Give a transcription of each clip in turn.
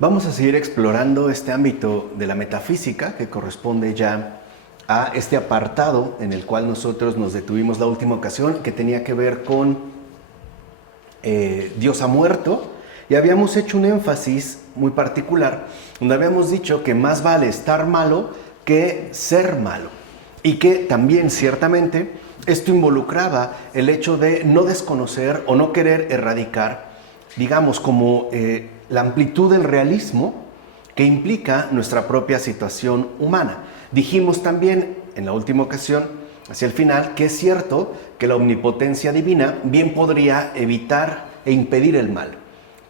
Vamos a seguir explorando este ámbito de la metafísica que corresponde ya a este apartado en el cual nosotros nos detuvimos la última ocasión, que tenía que ver con Dios ha muerto, y habíamos hecho un énfasis muy particular, donde habíamos dicho que más vale estar malo que ser malo, y que también ciertamente esto involucraba el hecho de no desconocer o no querer erradicar, digamos, como la amplitud del realismo que implica nuestra propia situación humana. Dijimos también en la última ocasión, hacia el final, que es cierto que la omnipotencia divina bien podría evitar e impedir el mal,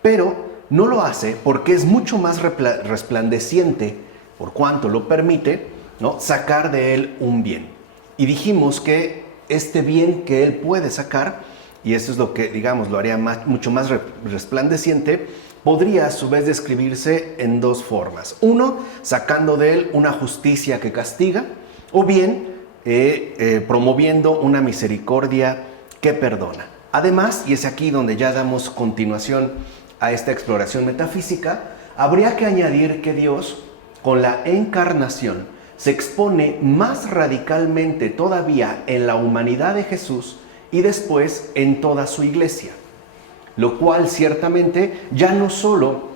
pero no lo hace porque es mucho más resplandeciente, por cuanto lo permite, ¿no?, sacar de él un bien. Y dijimos que este bien que él puede sacar, y eso es lo que, digamos, lo haría mucho más resplandeciente, podría a su vez describirse en dos formas. Uno, sacando de él una justicia que castiga, o bien promoviendo una misericordia que perdona. Además, y es aquí donde ya damos continuación a esta exploración metafísica, habría que añadir que Dios, con la encarnación, se expone más radicalmente todavía en la humanidad de Jesús y después en toda su iglesia, lo cual ciertamente ya no solo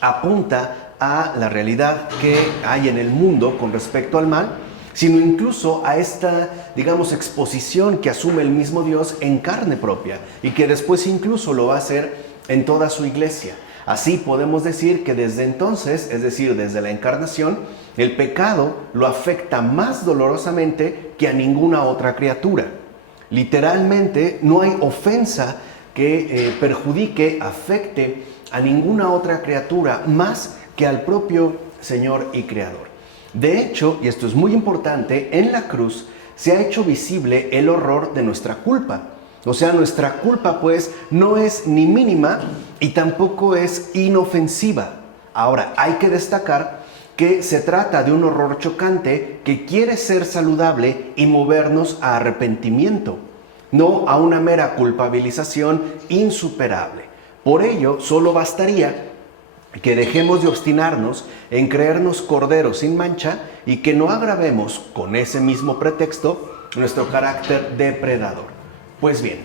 apunta a la realidad que hay en el mundo con respecto al mal, sino incluso a esta, digamos, exposición que asume el mismo Dios en carne propia y que después incluso lo va a hacer en toda su iglesia. Así podemos decir que desde entonces, es decir, desde la encarnación, el pecado lo afecta más dolorosamente que a ninguna otra criatura. Literalmente, no hay ofensa que perjudique, afecte a ninguna otra criatura más que al propio Señor y Creador. De hecho, y esto es muy importante, en la cruz se ha hecho visible el horror de nuestra culpa. O sea, nuestra culpa pues no es ni mínima y tampoco es inofensiva. Ahora, hay que destacar que se trata de un horror chocante que quiere ser saludable y movernos a arrepentimiento, no a una mera culpabilización insuperable. Por ello, solo bastaría que dejemos de obstinarnos en creernos corderos sin mancha y que no agravemos con ese mismo pretexto nuestro carácter depredador. Pues bien,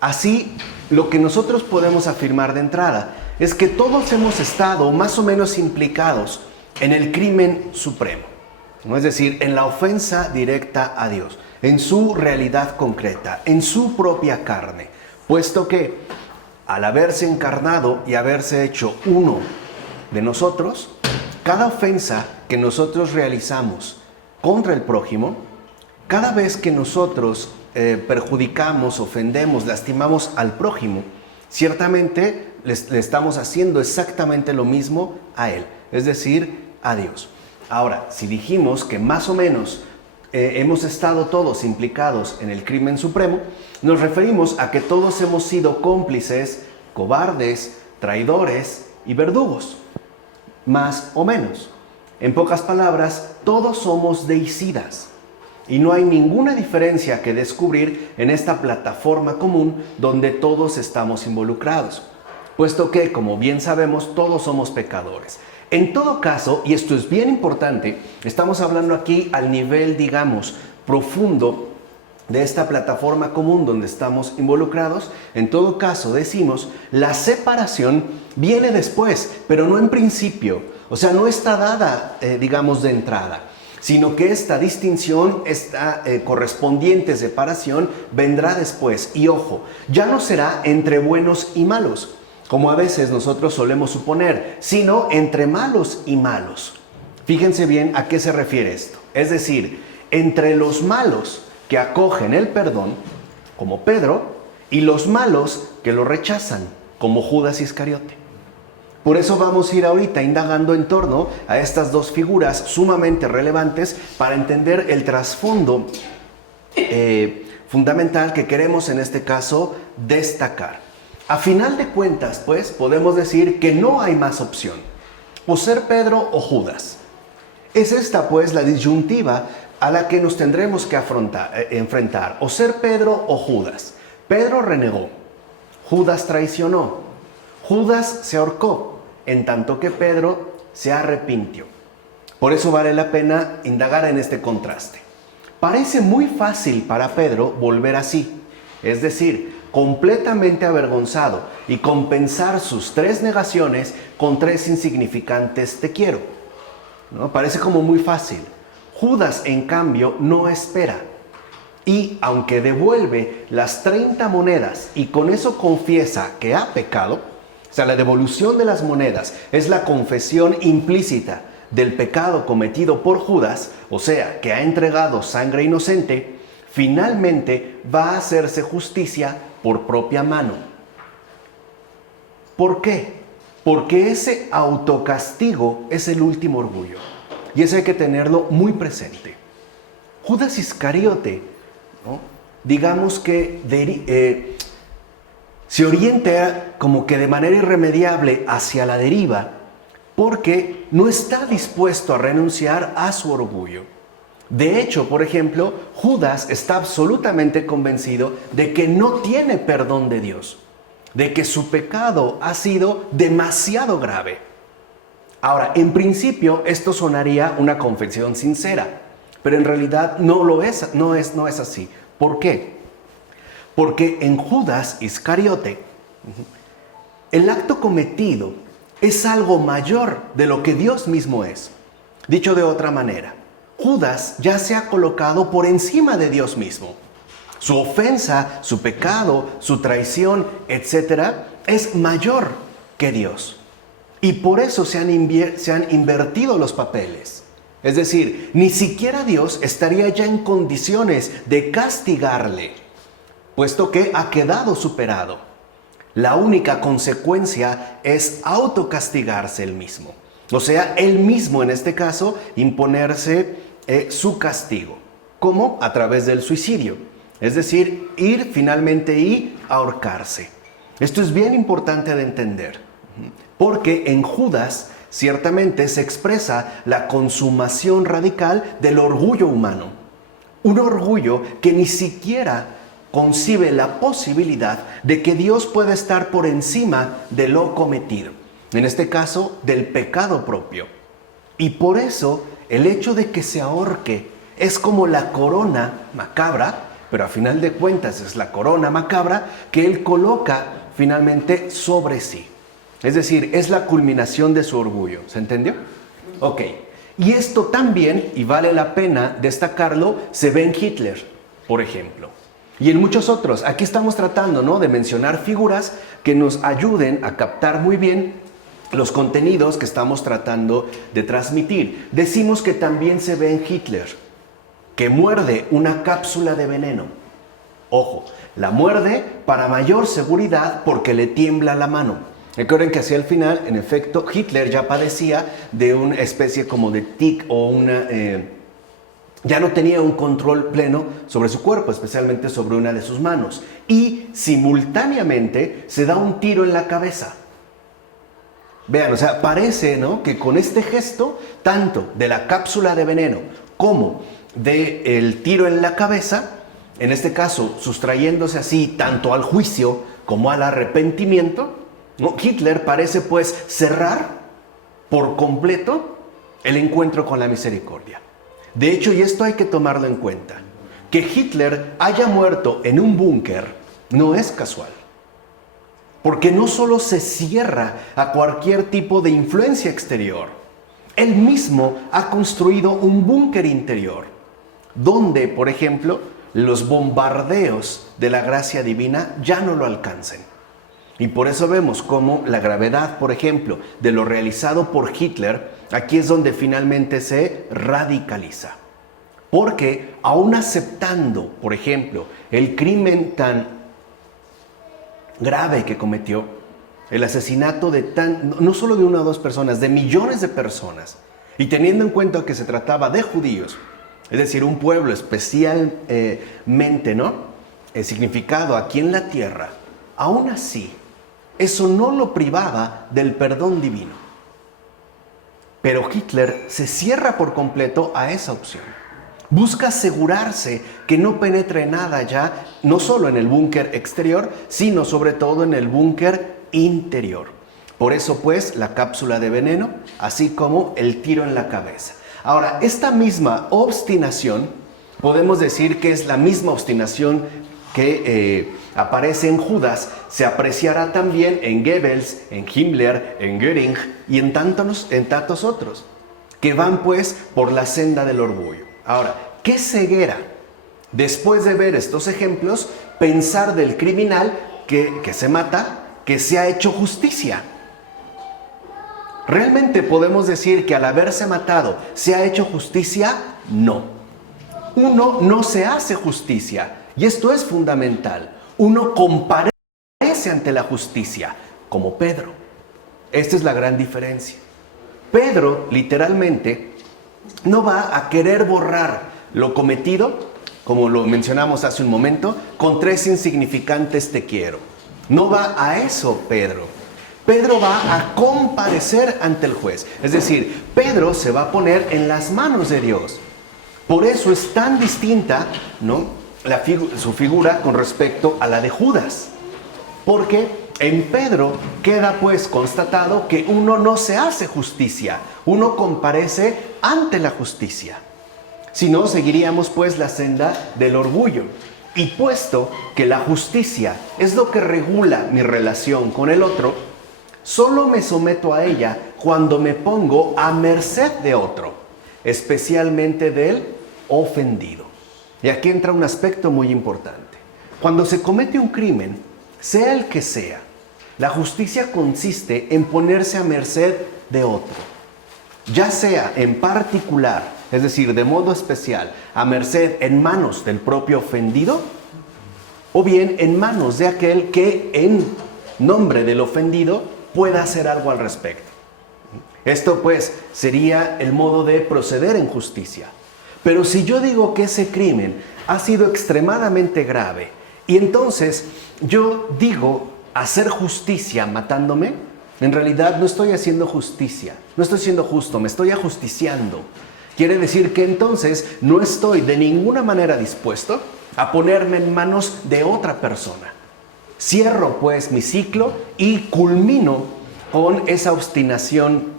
así lo que nosotros podemos afirmar de entrada es que todos hemos estado más o menos implicados en el crimen supremo, ¿no? Es decir, en la ofensa directa a Dios, en su realidad concreta, en su propia carne, puesto que al haberse encarnado y haberse hecho uno de nosotros, cada ofensa que nosotros realizamos contra el prójimo, cada vez que nosotros perjudicamos, ofendemos, lastimamos al prójimo, ciertamente le estamos haciendo exactamente lo mismo a él, es decir, a Dios. Ahora, si dijimos que más o menos hemos estado todos implicados en el crimen supremo, nos referimos a que todos hemos sido cómplices, cobardes, traidores y verdugos, más o menos. En pocas palabras, todos somos deicidas y no hay ninguna diferencia que descubrir en esta plataforma común donde todos estamos involucrados, puesto que, como bien sabemos, todos somos pecadores. En todo caso, y esto es bien importante, estamos hablando aquí al nivel, digamos, profundo de esta plataforma común donde estamos involucrados. En todo caso, decimos, la separación viene después, pero no en principio. O sea, no está dada, digamos, de entrada, sino que esta distinción, esta correspondiente separación vendrá después. Y ojo, ya no será entre buenos y malos, como a veces nosotros solemos suponer, sino entre malos y malos. Fíjense bien a qué se refiere esto. Es decir, entre los malos que acogen el perdón, como Pedro, y los malos que lo rechazan, como Judas Iscariote. Por eso vamos a ir ahorita indagando en torno a estas dos figuras sumamente relevantes para entender el trasfondo fundamental que queremos en este caso destacar. A final de cuentas, pues, podemos decir que no hay más opción, o ser Pedro o Judas. Es esta, pues, la disyuntiva a la que nos tendremos que enfrentar, o ser Pedro o Judas. Pedro renegó, Judas traicionó, Judas se ahorcó en tanto que Pedro se arrepintió. Por eso vale la pena indagar en este contraste. Parece muy fácil para Pedro volver así, es decir, completamente avergonzado y compensar sus 3 negaciones con 3 insignificantes te quiero, ¿no? Parece como muy fácil. Judas, en cambio, no espera. Y aunque devuelve las 30 monedas y con eso confiesa que ha pecado, o sea, la devolución de las monedas es la confesión implícita del pecado cometido por Judas, o sea, que ha entregado sangre inocente, finalmente va a hacerse justicia por propia mano. ¿Por qué? Porque ese autocastigo es el último orgullo. Y eso hay que tenerlo muy presente. Judas Iscariote, ¿no? Digamos que se orienta como que de manera irremediable hacia la deriva, porque no está dispuesto a renunciar a su orgullo. De hecho, por ejemplo, Judas está absolutamente convencido de que no tiene perdón de Dios, de que su pecado ha sido demasiado grave. Ahora, en principio, esto sonaría una confesión sincera, pero en realidad no lo es, no es así. ¿Por qué? Porque en Judas Iscariote, el acto cometido es algo mayor de lo que Dios mismo es. Dicho de otra manera, Judas ya se ha colocado por encima de Dios mismo. Su ofensa, su pecado, su traición, etcétera, es mayor que Dios. Y por eso se han invertido los papeles. Es decir, ni siquiera Dios estaría ya en condiciones de castigarle, puesto que ha quedado superado. La única consecuencia es autocastigarse él mismo. O sea, él mismo en este caso imponerse su castigo. ¿Cómo? A través del suicidio. Es decir, ir finalmente y ahorcarse. Esto es bien importante de entender, porque en Judas ciertamente se expresa la consumación radical del orgullo humano. Un orgullo que ni siquiera concibe la posibilidad de que Dios pueda estar por encima de lo cometido. En este caso, del pecado propio. Y por eso, el hecho de que se ahorque es como la corona macabra, pero a final de cuentas es la corona macabra que él coloca finalmente sobre sí. Es decir, es la culminación de su orgullo. ¿Se entendió? Ok. Y esto también, y vale la pena destacarlo, se ve en Hitler, por ejemplo. Y en muchos otros. Aquí estamos tratando, ¿no?, de mencionar figuras que nos ayuden a captar muy bien los contenidos que estamos tratando de transmitir. Decimos que también se ve en Hitler, que muerde una cápsula de veneno. Ojo, la muerde para mayor seguridad porque le tiembla la mano. Recuerden que hacia el final, en efecto, Hitler ya padecía de una especie como de tic o ya no tenía un control pleno sobre su cuerpo, especialmente sobre una de sus manos. Y simultáneamente se da un tiro en la cabeza. Vean, o sea, parece, ¿no?, que con este gesto, tanto de la cápsula de veneno como del tiro en la cabeza, en este caso sustrayéndose así tanto al juicio como al arrepentimiento, ¿no?, Hitler parece pues cerrar por completo el encuentro con la misericordia. De hecho, y esto hay que tomarlo en cuenta, que Hitler haya muerto en un búnker no es casual. Porque no solo se cierra a cualquier tipo de influencia exterior, él mismo ha construido un búnker interior, donde, por ejemplo, los bombardeos de la gracia divina ya no lo alcancen. Y por eso vemos cómo la gravedad, por ejemplo, de lo realizado por Hitler, aquí es donde finalmente se radicaliza. Porque aún aceptando, por ejemplo, el crimen tan grave que cometió, el asesinato de no solo de una o dos personas, de millones de personas, y teniendo en cuenta que se trataba de judíos, es decir, un pueblo especialmente, ¿no?, significado aquí en la tierra, aún así, eso no lo privaba del perdón divino. Pero Hitler se cierra por completo a esa opción. Busca asegurarse que no penetre nada ya, no solo en el búnker exterior, sino sobre todo en el búnker interior. Por eso pues la cápsula de veneno, así como el tiro en la cabeza. Ahora, esta misma obstinación, podemos decir que es la misma obstinación que aparece en Judas, se apreciará también en Goebbels, en Himmler, en Göring y en tantos otros, que van pues por la senda del orgullo. Ahora, qué ceguera, después de ver estos ejemplos, pensar del criminal que se mata, que se ha hecho justicia. ¿Realmente podemos decir que al haberse matado se ha hecho justicia? No. Uno no se hace justicia, y esto es fundamental. Uno comparece ante la justicia, como Pedro. Esta es la gran diferencia. Pedro, literalmente, no va a querer borrar lo cometido, como lo mencionamos hace un momento, con 3 insignificantes te quiero. No va a eso, Pedro. Pedro va a comparecer ante el juez. Es decir, Pedro se va a poner en las manos de Dios. Por eso es tan distinta, ¿no?, su figura con respecto a la de Judas. Porque en Pedro queda pues constatado que uno no se hace justicia, uno comparece ante la justicia. Si no, seguiríamos pues la senda del orgullo. Y puesto que la justicia es lo que regula mi relación con el otro, solo me someto a ella cuando me pongo a merced de otro, especialmente del ofendido. Y aquí entra un aspecto muy importante. Cuando se comete un crimen, sea el que sea, la justicia consiste en ponerse a merced de otro, ya sea en particular, es decir, de modo especial, a merced en manos del propio ofendido, o bien en manos de aquel que en nombre del ofendido pueda hacer algo al respecto. Esto pues sería el modo de proceder en justicia. Pero si yo digo que ese crimen ha sido extremadamente grave y entonces yo digo hacer justicia matándome, en realidad no estoy haciendo justicia, no estoy siendo justo, me estoy ajusticiando. Quiere decir que entonces no estoy de ninguna manera dispuesto a ponerme en manos de otra persona. Cierro pues mi ciclo y culmino con esa obstinación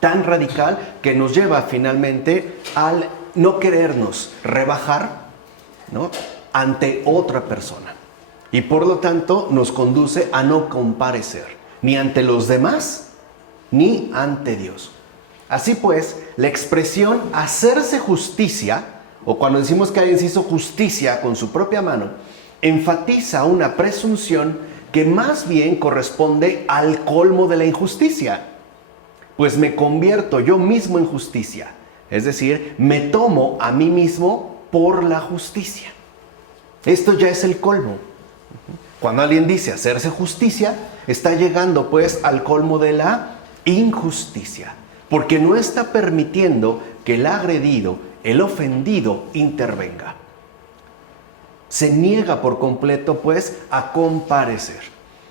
tan radical que nos lleva finalmente al no querernos rebajar, ¿no?, ante otra persona. Y por lo tanto nos conduce a no comparecer ni ante los demás ni ante Dios. Así pues, la expresión hacerse justicia, o cuando decimos que alguien se hizo justicia con su propia mano, enfatiza una presunción que más bien corresponde al colmo de la injusticia, pues me convierto yo mismo en justicia, es decir, me tomo a mí mismo por la justicia. Esto ya es el colmo. Cuando alguien dice hacerse justicia, está llegando pues al colmo de la injusticia, porque no está permitiendo que el agredido, el ofendido, intervenga. Se niega por completo, pues, a comparecer,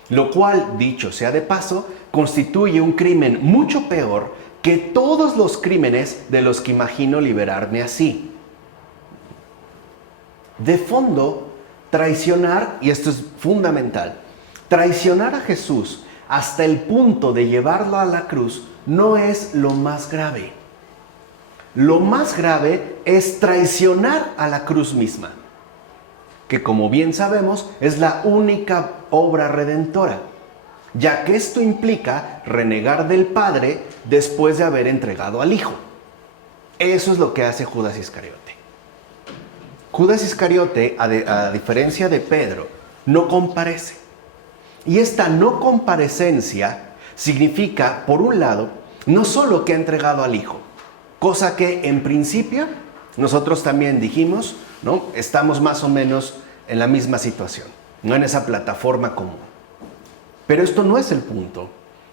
lo cual, dicho sea de paso, constituye un crimen mucho peor que todos los crímenes de los que imagino liberarme así. De fondo, traicionar, y esto es fundamental, traicionar a Jesús hasta el punto de llevarlo a la cruz no es lo más grave. Lo más grave es traicionar a la cruz misma, que como bien sabemos es la única obra redentora, ya que esto implica renegar del Padre después de haber entregado al Hijo. Eso es lo que hace Judas Iscariote. Judas Iscariote, a diferencia de Pedro, no comparece. Y esta no comparecencia significa, por un lado, no solo que ha entregado al Hijo, cosa que en principio nosotros también dijimos, ¿no?, estamos más o menos en la misma situación, no en esa plataforma común. Pero esto no es el punto.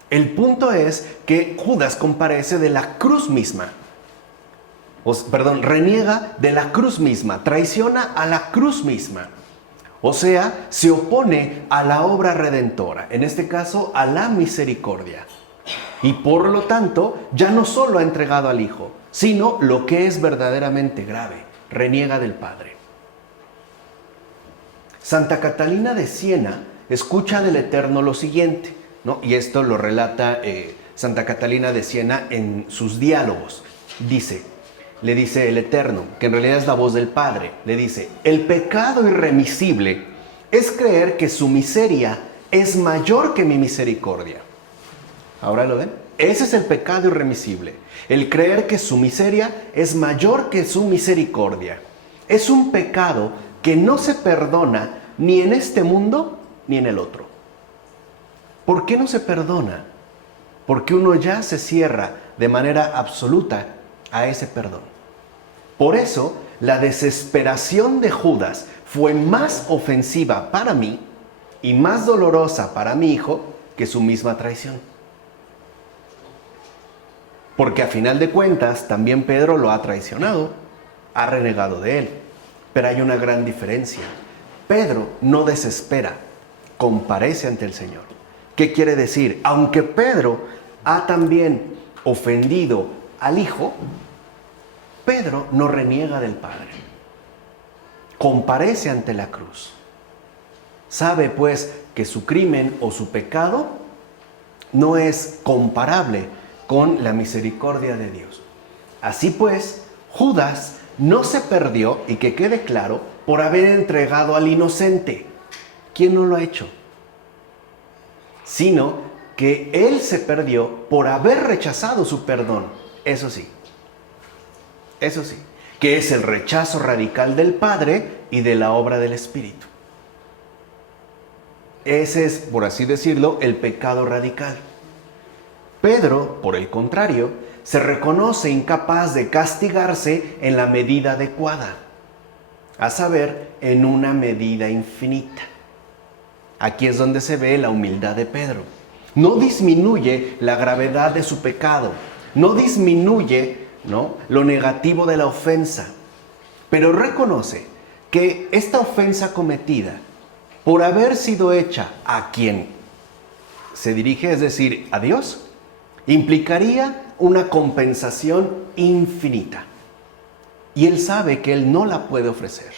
El punto es que Judas comparece de la cruz misma. Reniega de la cruz misma, traiciona a la cruz misma. O sea, se opone a la obra redentora, en este caso a la misericordia. Y por lo tanto, ya no solo ha entregado al Hijo, sino lo que es verdaderamente grave, reniega del Padre. Santa Catalina de Siena escucha del Eterno lo siguiente, ¿no? Y esto lo relata Santa Catalina de Siena en sus diálogos. Le dice el Eterno, que en realidad es la voz del Padre, le dice: el pecado irremisible es creer que su miseria es mayor que mi misericordia. ¿Ahora lo ven? Ese es el pecado irremisible, el creer que su miseria es mayor que su misericordia. Es un pecado que no se perdona ni en este mundo ni en el otro. ¿Por qué no se perdona? Porque uno ya se cierra de manera absoluta a ese perdón. Por eso, la desesperación de Judas fue más ofensiva para mí y más dolorosa para mi hijo que su misma traición. Porque a final de cuentas, también Pedro lo ha traicionado, ha renegado de él. Pero hay una gran diferencia. Pedro no desespera, comparece ante el Señor. ¿Qué quiere decir? Aunque Pedro ha también ofendido al Hijo, Pedro no reniega del Padre. Comparece ante la cruz. Sabe pues que su crimen o su pecado no es comparable con la misericordia de Dios. Así pues, Judas no se perdió, y que quede claro, por haber entregado al inocente. ¿Quién no lo ha hecho? Sino que él se perdió por haber rechazado su perdón. Eso sí, que es el rechazo radical del Padre y de la obra del Espíritu. Ese es, por así decirlo, el pecado radical. Pedro, por el contrario, se reconoce incapaz de castigarse en la medida adecuada, a saber, en una medida infinita. Aquí es donde se ve la humildad de Pedro. No disminuye la gravedad de su pecado, no disminuye, ¿no?, lo negativo de la ofensa, pero reconoce que esta ofensa cometida, por haber sido hecha a quien se dirige, es decir, a Dios, implicaría una compensación infinita. Y él sabe que él no la puede ofrecer.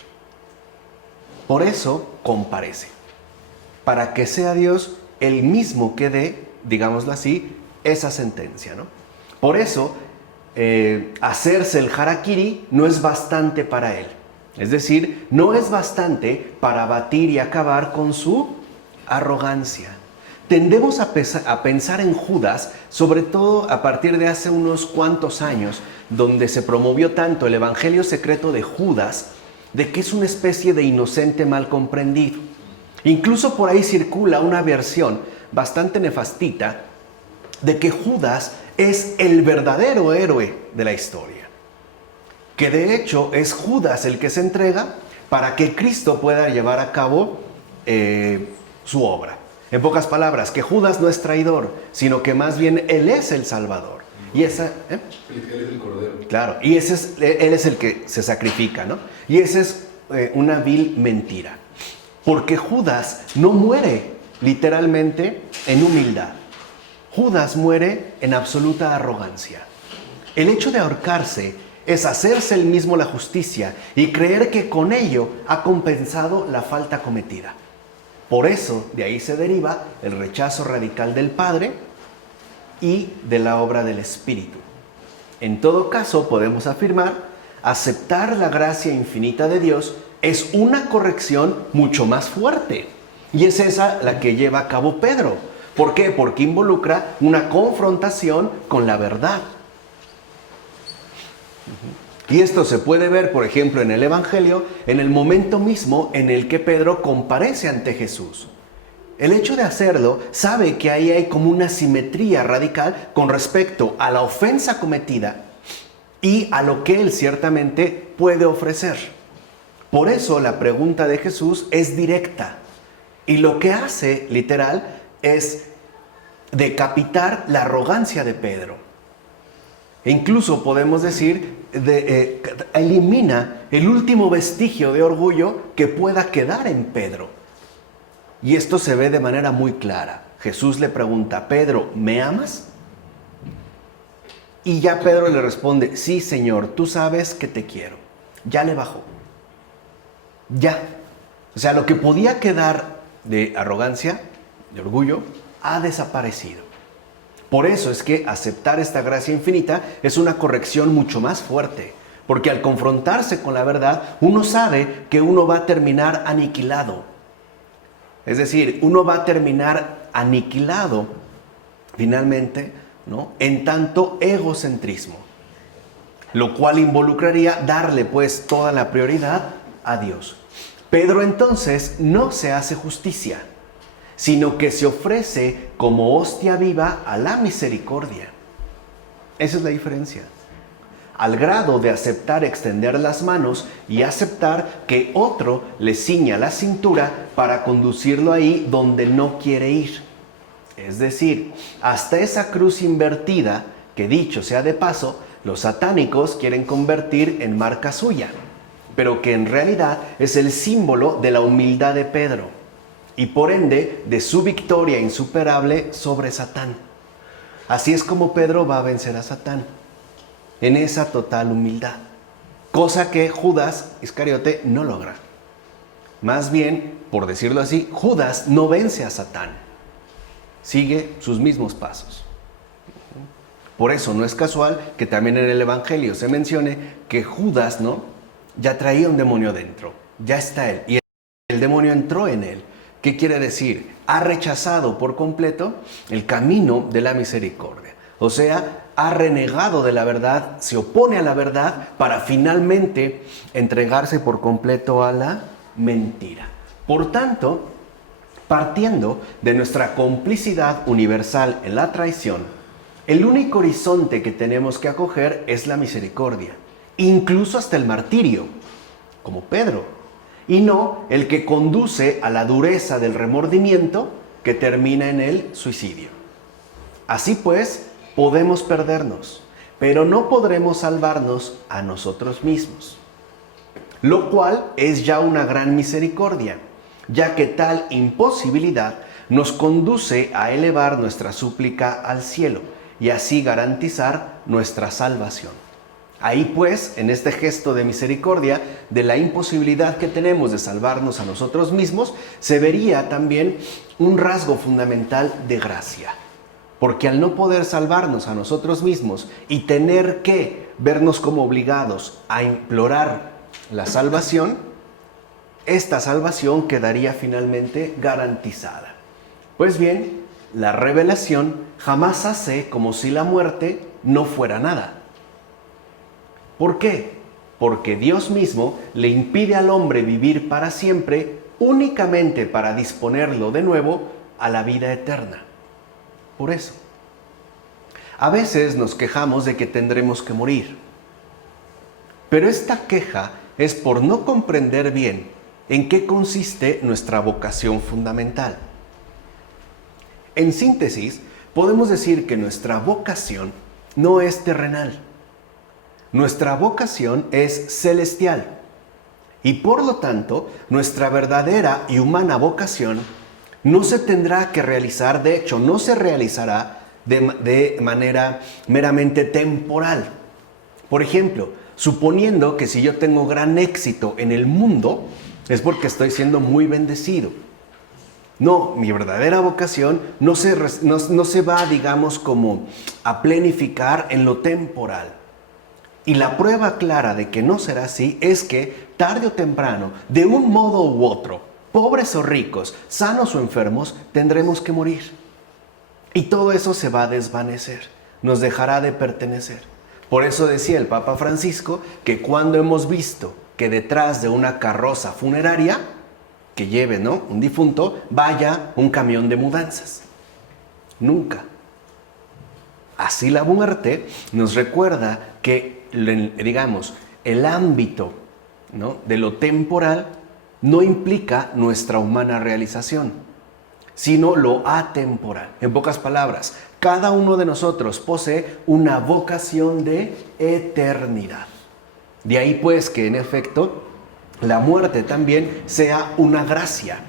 Por eso comparece, para que sea Dios el mismo que dé, digámoslo así, esa sentencia, ¿no? Por eso, hacerse el harakiri no es bastante para él. Es decir, no es bastante para abatir y acabar con su arrogancia. Tendemos a pensar en Judas, sobre todo a partir de hace unos cuantos años, donde se promovió tanto el evangelio secreto de Judas, de que es una especie de inocente mal comprendido. Incluso por ahí circula una versión bastante nefastita de que Judas es el verdadero héroe de la historia. Que de hecho es Judas el que se entrega para que Cristo pueda llevar a cabo su obra. En pocas palabras, que Judas no es traidor, sino que más bien él es el Salvador. Y esa, Él es el Cordero. Claro, y él es el que se sacrifica, ¿no? Y esa es una vil mentira. Porque Judas no muere literalmente en humildad. Judas muere en absoluta arrogancia. El hecho de ahorcarse es hacerse él mismo la justicia y creer que con ello ha compensado la falta cometida. Por eso, de ahí se deriva el rechazo radical del Padre y de la obra del Espíritu. En todo caso, podemos afirmar, aceptar la gracia infinita de Dios es una corrección mucho más fuerte. Y es esa la que lleva a cabo Pedro. ¿Por qué? Porque involucra una confrontación con la verdad. Y esto se puede ver, por ejemplo, en el Evangelio, en el momento mismo en el que Pedro comparece ante Jesús. El hecho de hacerlo, sabe que ahí hay como una simetría radical con respecto a la ofensa cometida y a lo que él ciertamente puede ofrecer. Por eso la pregunta de Jesús es directa. Y lo que hace, literal, es decapitar la arrogancia de Pedro. E incluso podemos decir, elimina el último vestigio de orgullo que pueda quedar en Pedro. Y esto se ve de manera muy clara. Jesús le pregunta: Pedro, ¿me amas? Y ya Pedro le responde: sí, Señor, tú sabes que te quiero. Ya le bajó. Ya. O sea, lo que podía quedar de arrogancia, de orgullo, ha desaparecido. Por eso es que aceptar esta gracia infinita es una corrección mucho más fuerte, porque al confrontarse con la verdad, uno sabe que uno va a terminar aniquilado. Es decir, uno va a terminar aniquilado finalmente, ¿no?, en tanto egocentrismo, lo cual involucraría darle pues toda la prioridad a Dios. Pedro entonces no se hace justicia, sino que se ofrece como hostia viva a la misericordia. Esa es la diferencia. Al grado de aceptar extender las manos y aceptar que otro le ciña la cintura para conducirlo ahí donde no quiere ir. Es decir, hasta esa cruz invertida, que dicho sea de paso, los satánicos quieren convertir en marca suya, pero que en realidad es el símbolo de la humildad de Pedro y por ende de su victoria insuperable sobre Satán. Así es como Pedro va a vencer a Satán, en esa total humildad, cosa que Judas Iscariote no logra. Más bien, por decirlo así, Judas no vence a Satán, sigue sus mismos pasos. Por eso no es casual que también en el Evangelio se mencione que Judas, ¿no?, ya traía un demonio dentro, ya está él, y el demonio entró en él. ¿Qué quiere decir? Ha rechazado por completo el camino de la misericordia. O sea, ha renegado de la verdad, se opone a la verdad para finalmente entregarse por completo a la mentira. Por tanto, partiendo de nuestra complicidad universal en la traición, el único horizonte que tenemos que acoger es la misericordia, incluso hasta el martirio, como Pedro, y no el que conduce a la dureza del remordimiento que termina en el suicidio. Así pues, podemos perdernos, pero no podremos salvarnos a nosotros mismos, lo cual es ya una gran misericordia, ya que tal imposibilidad nos conduce a elevar nuestra súplica al cielo y así garantizar nuestra salvación. Ahí pues, en este gesto de misericordia, de la imposibilidad que tenemos de salvarnos a nosotros mismos, se vería también un rasgo fundamental de gracia. Porque al no poder salvarnos a nosotros mismos y tener que vernos como obligados a implorar la salvación, esta salvación quedaría finalmente garantizada. Pues bien, la revelación jamás hace como si la muerte no fuera nada. ¿Por qué? Porque Dios mismo le impide al hombre vivir para siempre únicamente para disponerlo de nuevo a la vida eterna. Por eso, a veces nos quejamos de que tendremos que morir, pero esta queja es por no comprender bien en qué consiste nuestra vocación fundamental. En síntesis, podemos decir que nuestra vocación no es terrenal. Nuestra vocación es celestial y por lo tanto nuestra verdadera y humana vocación no se tendrá que realizar, de hecho no se realizará de manera meramente temporal. Por ejemplo, suponiendo que si yo tengo gran éxito en el mundo es porque estoy siendo muy bendecido. No, mi verdadera vocación no se va, digamos, como a planificar en lo temporal. Y la prueba clara de que no será así es que, tarde o temprano, de un modo u otro, pobres o ricos, sanos o enfermos, tendremos que morir. Y todo eso se va a desvanecer, nos dejará de pertenecer. Por eso decía el Papa Francisco que cuando hemos visto que detrás de una carroza funeraria, que lleve, ¿no?, un difunto, vaya un camión de mudanzas. Nunca. Así la muerte nos recuerda que, digamos, el ámbito, ¿no?, de lo temporal no implica nuestra humana realización, sino lo atemporal. En pocas palabras, cada uno de nosotros posee una vocación de eternidad. De ahí pues que en efecto la muerte también sea una gracia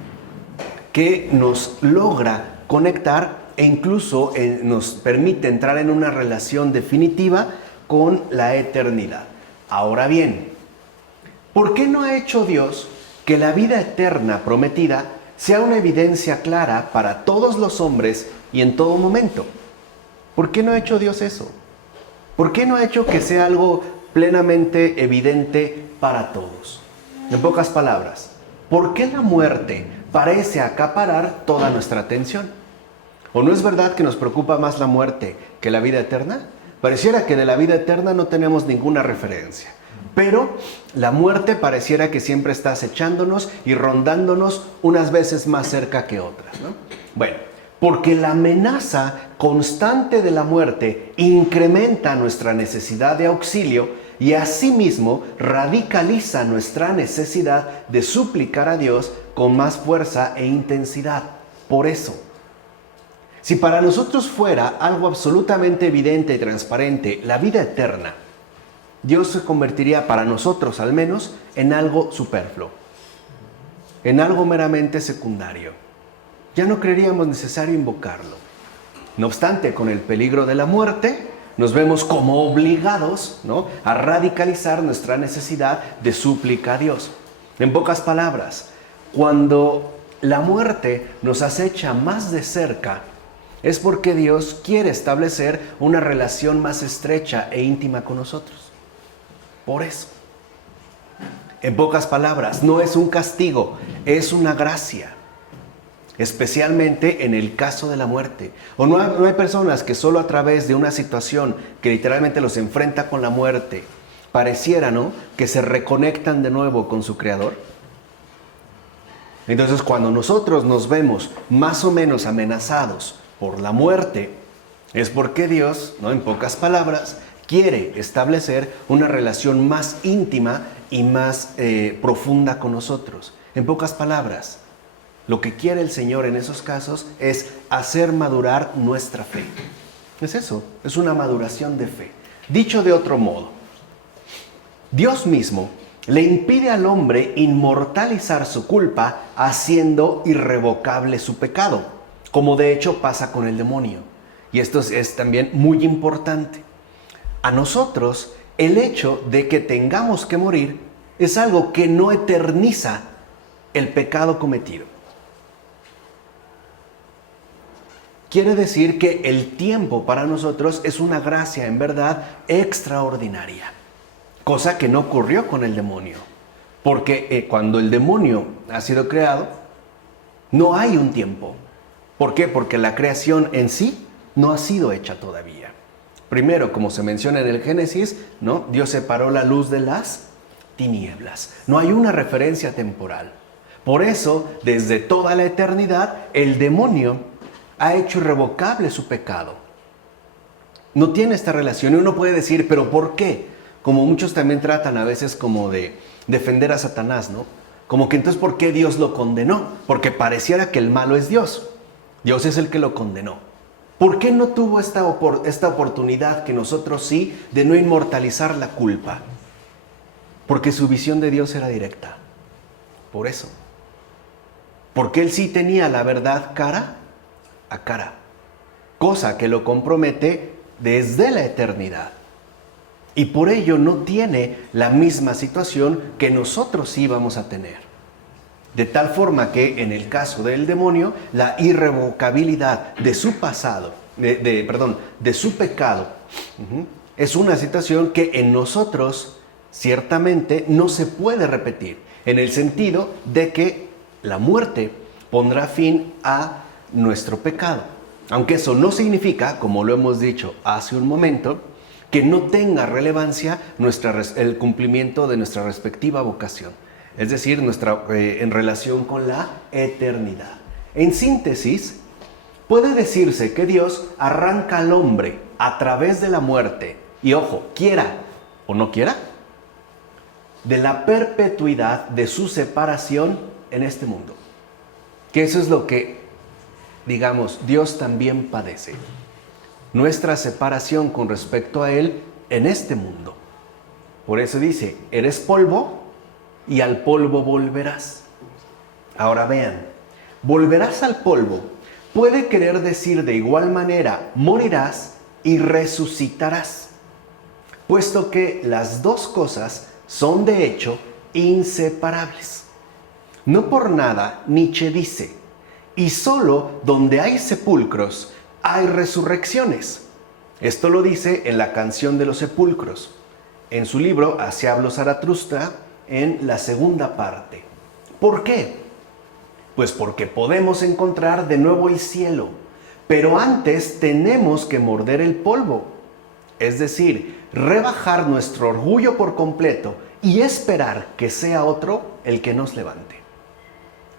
que nos logra conectar e incluso nos permite entrar en una relación definitiva con la eternidad. Ahora bien, ¿por qué no ha hecho Dios que la vida eterna prometida sea una evidencia clara para todos los hombres y en todo momento. ¿Por qué no ha hecho Dios eso? ¿Por qué no ha hecho que sea algo plenamente evidente para todos? En pocas palabras, ¿por qué la muerte parece acaparar toda nuestra atención? ¿O no es verdad que nos preocupa más la muerte que la vida eterna? Pareciera que de la vida eterna no tenemos ninguna referencia. Pero la muerte pareciera que siempre está acechándonos y rondándonos unas veces más cerca que otras, ¿no? Bueno, porque la amenaza constante de la muerte incrementa nuestra necesidad de auxilio y asimismo radicaliza nuestra necesidad de suplicar a Dios con más fuerza e intensidad. Por eso, si para nosotros fuera algo absolutamente evidente y transparente la vida eterna, Dios se convertiría para nosotros al menos en algo superfluo, en algo meramente secundario. Ya no creeríamos necesario invocarlo. No obstante, con el peligro de la muerte, nos vemos como obligados, ¿no?, a radicalizar nuestra necesidad de súplica a Dios. En pocas palabras, cuando la muerte nos acecha más de cerca, es porque Dios quiere establecer una relación más estrecha e íntima con nosotros. Por eso, en pocas palabras, no es un castigo, es una gracia. Especialmente en el caso de la muerte. O no hay personas que solo a través de una situación que literalmente los enfrenta con la muerte, pareciera, ¿no?, que se reconectan de nuevo con su Creador. Entonces, cuando nosotros nos vemos más o menos amenazados por la muerte, es porque Dios, ¿no?, en pocas palabras, quiere establecer una relación más íntima y más profunda con nosotros. En pocas palabras, lo que quiere el Señor en esos casos es hacer madurar nuestra fe. Es eso, es una maduración de fe. Dicho de otro modo, Dios mismo le impide al hombre inmortalizar su culpa haciendo irrevocable su pecado, como de hecho pasa con el demonio. Y esto es también muy importante. A nosotros, el hecho de que tengamos que morir es algo que no eterniza el pecado cometido. Quiere decir que el tiempo para nosotros es una gracia en verdad extraordinaria, cosa que no ocurrió con el demonio, porque cuando el demonio ha sido creado, no hay un tiempo. ¿Por qué? Porque la creación en sí no ha sido hecha todavía. Primero, como se menciona en el Génesis, ¿no?, Dios separó la luz de las tinieblas. No hay una referencia temporal. Por eso, desde toda la eternidad, el demonio ha hecho irrevocable su pecado. No tiene esta relación y uno puede decir, ¿pero por qué? Como muchos también tratan a veces como de defender a Satanás, ¿no? Como que entonces, ¿por qué Dios lo condenó? Porque pareciera que el malo es Dios. Dios es el que lo condenó. ¿Por qué no tuvo esta oportunidad que nosotros sí, de no inmortalizar la culpa? Porque su visión de Dios era directa. Por eso. Porque Él sí tenía la verdad cara a cara. Cosa que lo compromete desde la eternidad. Y por ello no tiene la misma situación que nosotros sí vamos a tener. De tal forma que en el caso del demonio, la irrevocabilidad de su pasado, de su pecado, es una situación que en nosotros ciertamente no se puede repetir, en el sentido de que la muerte pondrá fin a nuestro pecado. Aunque eso no significa, como lo hemos dicho hace un momento, que no tenga relevancia el cumplimiento de nuestra respectiva vocación. Es decir, en relación con la eternidad. En síntesis, puede decirse que Dios arranca al hombre a través de la muerte, y ojo, quiera o no quiera, de la perpetuidad de su separación en este mundo. Que eso es lo que, digamos, Dios también padece. Nuestra separación con respecto a Él en este mundo. Por eso dice, eres polvo y al polvo volverás. Ahora vean, volverás al polvo puede querer decir de igual manera, morirás y resucitarás, puesto que las dos cosas son de hecho inseparables. No por nada Nietzsche dice, y solo donde hay sepulcros hay resurrecciones. Esto lo dice en la Canción de los Sepulcros, en su libro Así habló Zaratustra, en la segunda parte. ¿Por qué? Pues porque podemos encontrar de nuevo el cielo, pero antes tenemos que morder el polvo, es decir, rebajar nuestro orgullo por completo y esperar que sea otro el que nos levante.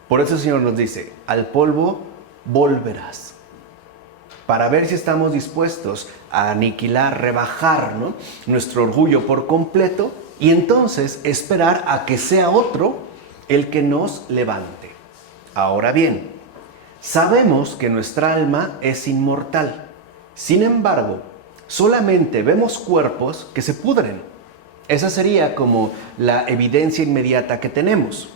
Por eso el Señor nos dice, al polvo volverás, para ver si estamos dispuestos a aniquilar, rebajar, ¿no?, nuestro orgullo por completo y entonces esperar a que sea otro el que nos levante. Ahora bien, sabemos que nuestra alma es inmortal. Sin embargo, solamente vemos cuerpos que se pudren. Esa sería como la evidencia inmediata que tenemos.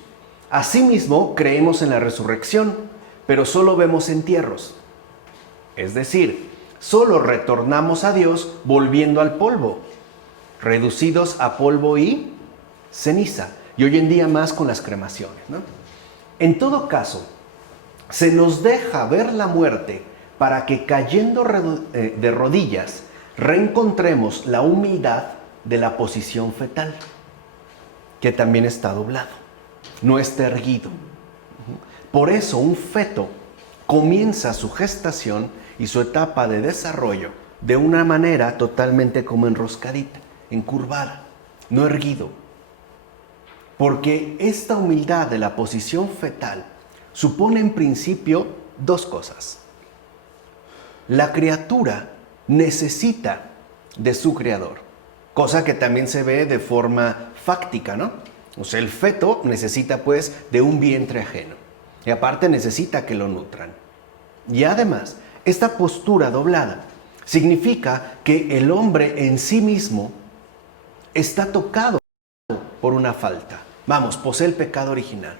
Asimismo, creemos en la resurrección, pero solo vemos entierros. Es decir, solo retornamos a Dios volviendo al polvo, reducidos a polvo y ceniza. Y hoy en día más con las cremaciones, ¿no? En todo caso, se nos deja ver la muerte para que cayendo de rodillas reencontremos la humildad de la posición fetal, que también está doblado, no está erguido. Por eso un feto comienza su gestación y su etapa de desarrollo de una manera totalmente como enroscadita, encurvada, no erguido. Porque esta humildad de la posición fetal supone en principio dos cosas. La criatura necesita de su creador, cosa que también se ve de forma fáctica, ¿no? O sea, el feto necesita pues de un vientre ajeno y aparte necesita que lo nutran. Y además, esta postura doblada significa que el hombre en sí mismo está tocado por una falta. Vamos, posee el pecado original.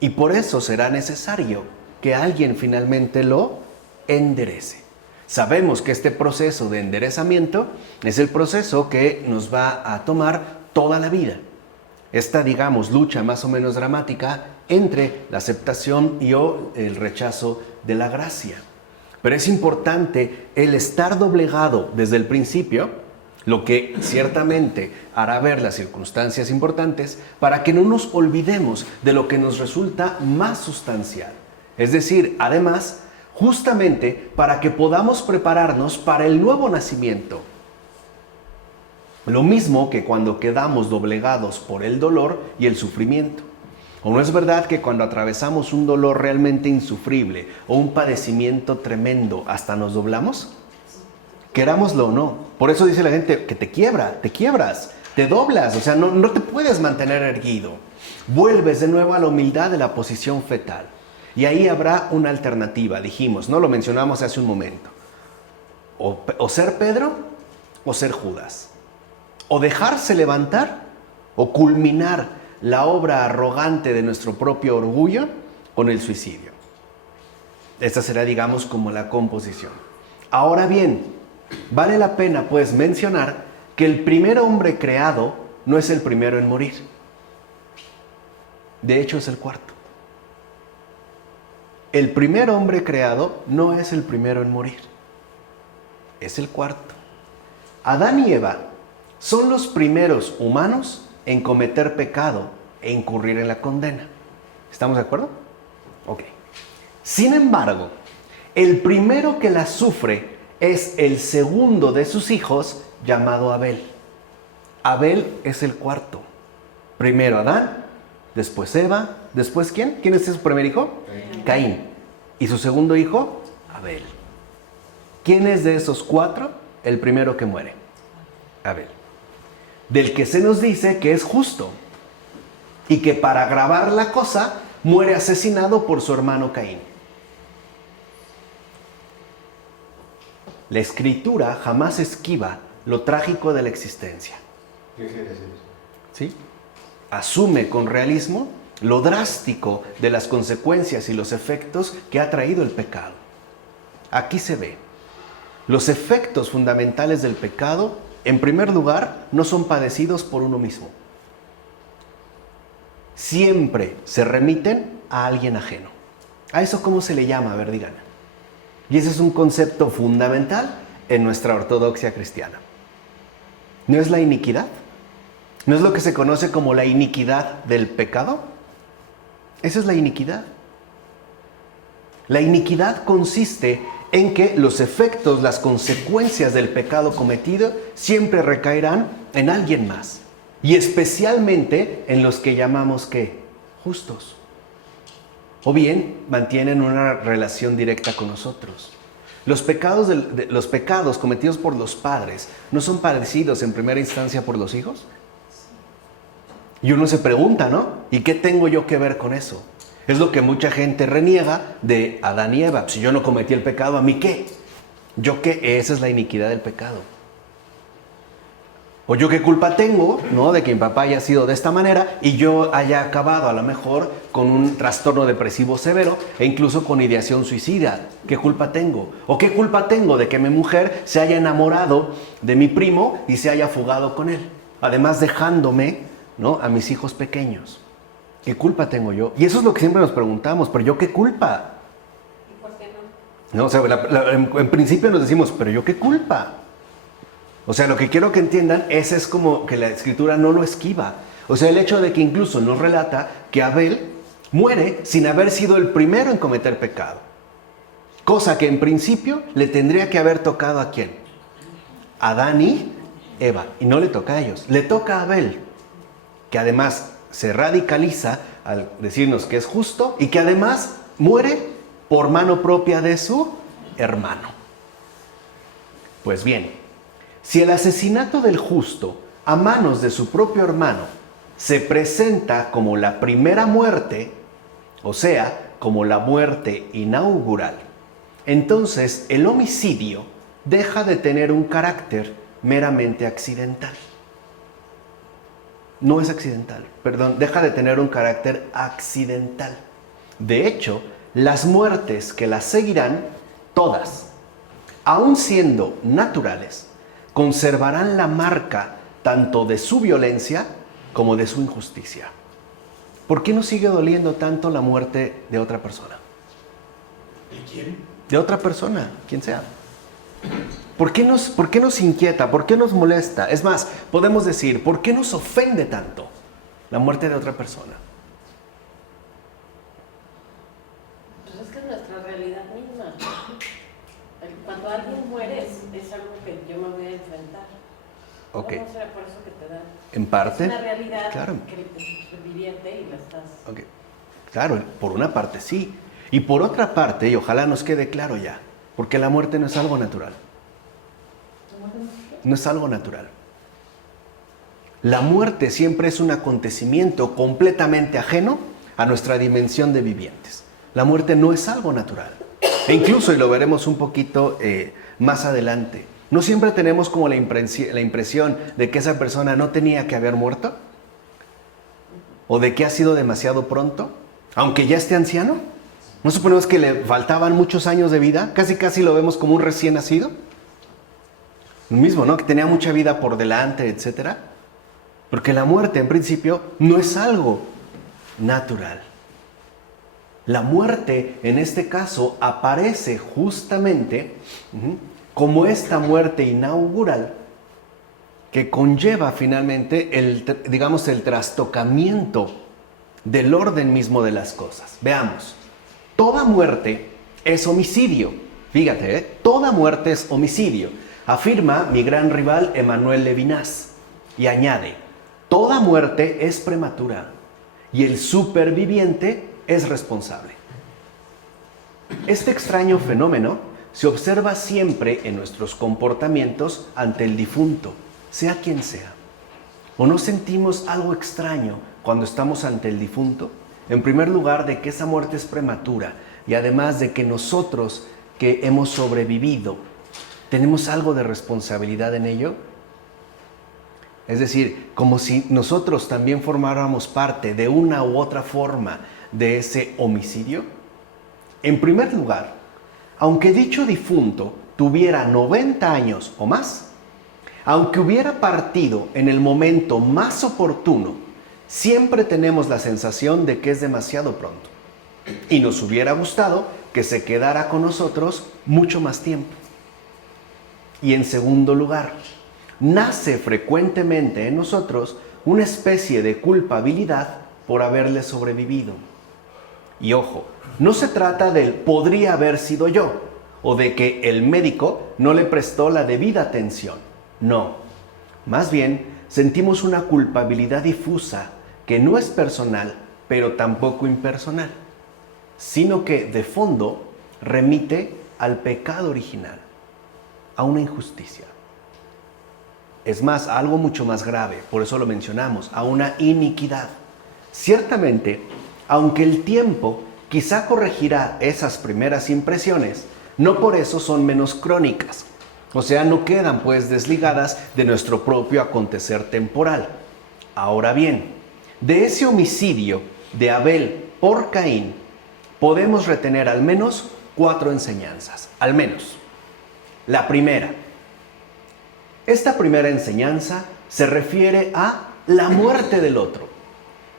Y por eso será necesario que alguien finalmente lo enderece. Sabemos que este proceso de enderezamiento es el proceso que nos va a tomar toda la vida. Esta, digamos, lucha más o menos dramática entre la aceptación y el rechazo de la gracia. Pero es importante el estar doblegado desde el principio, lo que ciertamente hará ver las circunstancias importantes para que no nos olvidemos de lo que nos resulta más sustancial. Es decir, además, justamente para que podamos prepararnos para el nuevo nacimiento. Lo mismo que cuando quedamos doblegados por el dolor y el sufrimiento. ¿O no es verdad que cuando atravesamos un dolor realmente insufrible o un padecimiento tremendo, hasta nos doblamos? Querámoslo o no. Por eso dice la gente que te quiebras, te doblas, o sea, no te puedes mantener erguido. Vuelves de nuevo a la humildad de la posición fetal. Y ahí habrá una alternativa, dijimos, ¿no? Lo mencionamos hace un momento. O ser Pedro o ser Judas. O dejarse levantar o culminar la obra arrogante de nuestro propio orgullo con el suicidio. Esta será, digamos, como la composición. Ahora bien, vale la pena pues mencionar que el primer hombre creado no es el primero en morir. De hecho es el cuarto. El primer hombre creado no es el primero en morir. Es el cuarto. Adán y Eva son los primeros humanos en cometer pecado e incurrir en la condena. ¿Estamos de acuerdo? Ok. Sin embargo, el primero que la sufre es el segundo de sus hijos, llamado Abel. Abel es el cuarto. Primero Adán, después Eva, después ¿quién? ¿Quién es su primer hijo? Caín. ¿Y su segundo hijo? Abel. ¿Quién es de esos cuatro el primero que muere? Abel. Del que se nos dice que es justo y que para agravar la cosa muere asesinado por su hermano Caín. La escritura jamás esquiva lo trágico de la existencia. ¿Qué quiere decir eso? ¿Sí? Asume con realismo lo drástico de las consecuencias y los efectos que ha traído el pecado. Aquí se ve. Los efectos fundamentales del pecado, en primer lugar, no son padecidos por uno mismo. Siempre se remiten a alguien ajeno. ¿A eso cómo se le llama? A ver, digan. Y ese es un concepto fundamental en nuestra ortodoxia cristiana. ¿No es la iniquidad? ¿No es lo que se conoce como la iniquidad del pecado? Esa es la iniquidad. La iniquidad consiste en que los efectos, las consecuencias del pecado cometido siempre recaerán en alguien más. Y especialmente en los que llamamos, ¿qué? Justos. O bien mantienen una relación directa con nosotros. Los pecados cometidos por los padres ¿no son padecidos en primera instancia por los hijos? Y uno se pregunta, ¿no? ¿Y qué tengo yo que ver con eso? Es lo que mucha gente reniega de Adán y Eva. Si yo no cometí el pecado, ¿a mí qué? ¿Yo qué? Esa es la iniquidad del pecado. O yo qué culpa tengo, ¿no? De que mi papá haya sido de esta manera y yo haya acabado a lo mejor con un trastorno depresivo severo e incluso con ideación suicida. ¿Qué culpa tengo? ¿O qué culpa tengo de que mi mujer se haya enamorado de mi primo y se haya fugado con él? Además dejándome, ¿no? A mis hijos pequeños. ¿Qué culpa tengo yo? Y eso es lo que siempre nos preguntamos, ¿pero yo qué culpa? ¿Y por qué No, o sea, en principio nos decimos, ¿pero yo qué culpa? O sea, lo que quiero que entiendan, ese es como que la Escritura no lo esquiva. O sea, el hecho de que incluso nos relata que Abel muere sin haber sido el primero en cometer pecado. Cosa que en principio le tendría que haber tocado ¿a quién? A Adán y Eva. Y no le toca a ellos, le toca a Abel, que además se radicaliza al decirnos que es justo y que además muere por mano propia de su hermano. Pues bien, si el asesinato del justo a manos de su propio hermano se presenta como la primera muerte, o sea, como la muerte inaugural, entonces el homicidio deja de tener un carácter meramente accidental. No es accidental, perdón, deja de tener un carácter accidental. De hecho, las muertes que las seguirán, todas, aun siendo naturales, conservarán la marca tanto de su violencia como de su injusticia. ¿Por qué nos sigue doliendo tanto la muerte de otra persona? ¿De quién? De otra persona, quien sea. ¿Por qué nos inquieta? ¿Por qué nos molesta? Es más, podemos decir, ¿por qué nos ofende tanto la muerte de otra persona? Pues es que es nuestra realidad misma. Cuando alguien muere es algo que yo me voy a enfrentar. Ok. ¿No será por eso que te da? En parte. Es una realidad Claro. que viviente y la estás... Ok. Claro, por una parte sí. Y por otra parte, y ojalá nos quede claro ya, porque la muerte no es algo natural. No es algo natural. La muerte siempre es un acontecimiento completamente ajeno a nuestra dimensión de vivientes. La muerte no es algo natural. E incluso, y lo veremos un poquito más adelante, ¿no siempre tenemos como la impresión de que esa persona no tenía que haber muerto? ¿O de que ha sido demasiado pronto? Aunque ya esté anciano. ¿No suponemos que le faltaban muchos años de vida? Casi lo vemos como un recién nacido. Lo mismo, ¿no? Que tenía mucha vida por delante, etc. Porque la muerte, en principio, no es algo natural. La muerte, en este caso, aparece justamente como esta muerte inaugural que conlleva finalmente el trastocamiento del orden mismo de las cosas. Veamos, toda muerte es homicidio. Fíjate, toda muerte es homicidio. Afirma mi gran rival Emmanuel Levinas y añade, toda muerte es prematura y el superviviente es responsable. Este extraño fenómeno se observa siempre en nuestros comportamientos ante el difunto, sea quien sea. ¿O no sentimos algo extraño cuando estamos ante el difunto? En primer lugar, de que esa muerte es prematura y además de que nosotros que hemos sobrevivido, ¿tenemos algo de responsabilidad en ello? Es decir, como si nosotros también formáramos parte de una u otra forma de ese homicidio. En primer lugar, aunque dicho difunto tuviera 90 años o más, aunque hubiera partido en el momento más oportuno, siempre tenemos la sensación de que es demasiado pronto. Y nos hubiera gustado que se quedara con nosotros mucho más tiempo. Y en segundo lugar, nace frecuentemente en nosotros una especie de culpabilidad por haberle sobrevivido. Y ojo, no se trata del podría haber sido yo, o de que el médico no le prestó la debida atención. No, más bien sentimos una culpabilidad difusa que no es personal, pero tampoco impersonal, sino que de fondo remite al pecado original, a una injusticia. Es más, a algo mucho más grave, por eso lo mencionamos, a una iniquidad. Ciertamente, aunque el tiempo quizá corregirá esas primeras impresiones, no por eso son menos crónicas. O sea, no quedan pues desligadas de nuestro propio acontecer temporal. Ahora bien, de ese homicidio de Abel por Caín, podemos retener al menos 4 enseñanzas. Al menos. La primera. Esta primera enseñanza se refiere a la muerte del otro.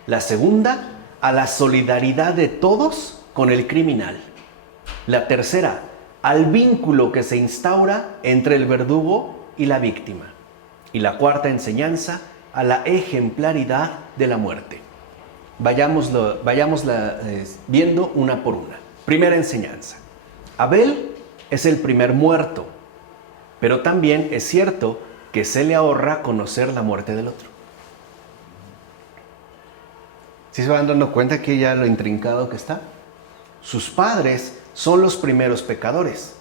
La segunda, a la solidaridad de todos con el criminal. La tercera, al vínculo que se instaura entre el verdugo y la víctima. Y la cuarta enseñanza, a la ejemplaridad de la muerte. Vayámosla viendo una por una. Primera enseñanza. Abel es el primer muerto, pero también es cierto que se le ahorra conocer la muerte del otro. ¿Sí se van dando cuenta que ya lo intrincado que está? Sus padres son los primeros pecadores,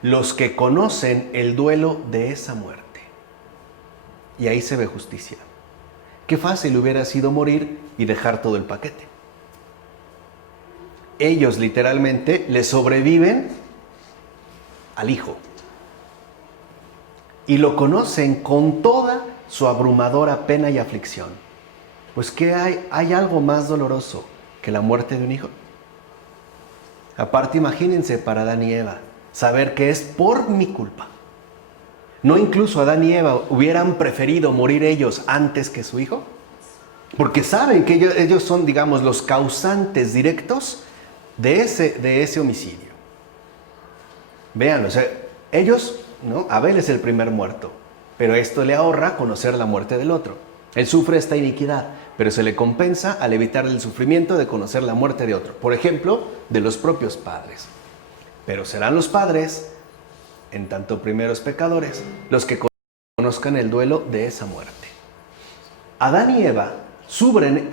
los que conocen el duelo de esa muerte. Y ahí se ve justicia. Qué fácil hubiera sido morir y dejar todo el paquete. Ellos literalmente le sobreviven al hijo. Y lo conocen con toda su abrumadora pena y aflicción. Pues ¿qué hay? ¿Hay algo más doloroso que la muerte de un hijo? Aparte, imagínense para Adán y Eva, saber que es por mi culpa. ¿No incluso Adán y Eva hubieran preferido morir ellos antes que su hijo? Porque saben que ellos son, digamos, los causantes directos de ese homicidio. Véanlo, o sea, ellos, ¿no? Abel es el primer muerto, pero esto le ahorra conocer la muerte del otro. Él sufre esta iniquidad, pero se le compensa al evitar el sufrimiento de conocer la muerte de otro. Por ejemplo, de los propios padres. Pero serán los padres, en tanto primeros pecadores, los que conozcan el duelo de esa muerte. Adán y Eva sufren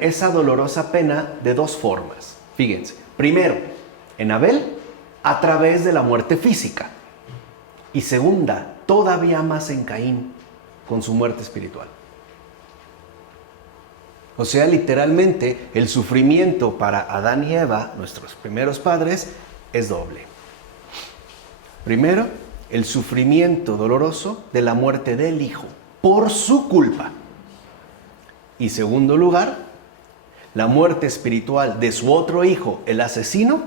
esa dolorosa pena de 2 formas. Fíjense, primero, en Abel, a través de la muerte física. Y segunda, todavía más en Caín, con su muerte espiritual. O sea, literalmente, el sufrimiento para Adán y Eva, nuestros primeros padres, es doble. Primero, el sufrimiento doloroso de la muerte del hijo, por su culpa. Y segundo lugar, la muerte espiritual de su otro hijo, el asesino,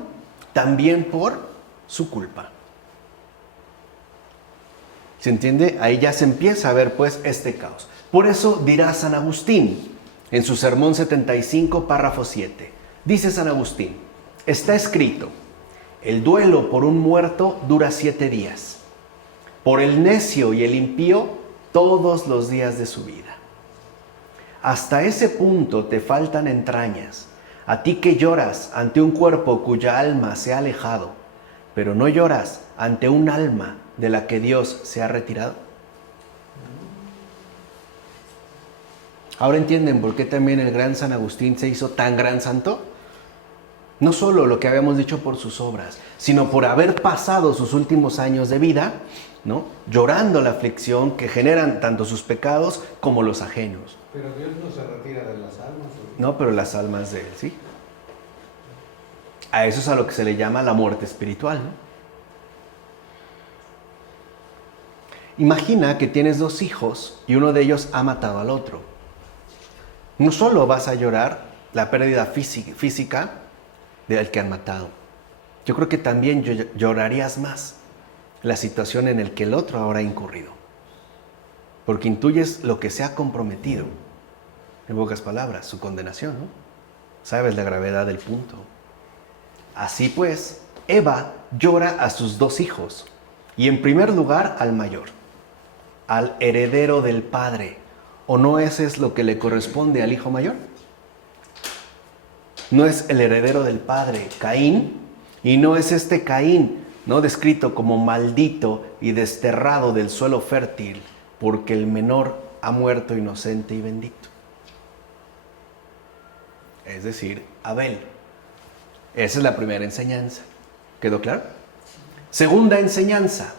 también por su culpa. ¿Se entiende? Ahí ya se empieza a ver pues este caos. Por eso dirá San Agustín, en su Sermón 75, párrafo 7. Dice San Agustín, está escrito, el duelo por un muerto dura 7 días. Por el necio y el impío, todos los días de su vida. Hasta ese punto te faltan entrañas, a ti que lloras ante un cuerpo cuya alma se ha alejado, pero no lloras ante un alma de la que Dios se ha retirado. Ahora entienden por qué también el gran San Agustín se hizo tan gran santo. No solo lo que habíamos dicho por sus obras, sino por haber pasado sus últimos años de vida, ¿no?, llorando la aflicción que generan tanto sus pecados como los ajenos. Pero Dios no se retira de las almas. No, pero las almas de él, sí. A eso es a lo que se le llama la muerte espiritual, ¿no? Imagina que tienes 2 hijos y uno de ellos ha matado al otro. No solo vas a llorar la pérdida física del que han matado. Yo creo que también llorarías más la situación en la que el otro ahora ha incurrido. Porque intuyes lo que se ha comprometido. En pocas palabras, su condenación, ¿no? Sabes la gravedad del punto. Así pues, Eva llora a sus 2 hijos, y en primer lugar al mayor, al heredero del padre. ¿O no ese es lo que le corresponde al hijo mayor? No es el heredero del padre, Caín, y no es este Caín, ¿no?, descrito como maldito y desterrado del suelo fértil, porque el menor ha muerto inocente y bendito. Es decir, Abel. Esa es la primera enseñanza. ¿Quedó claro? Segunda enseñanza.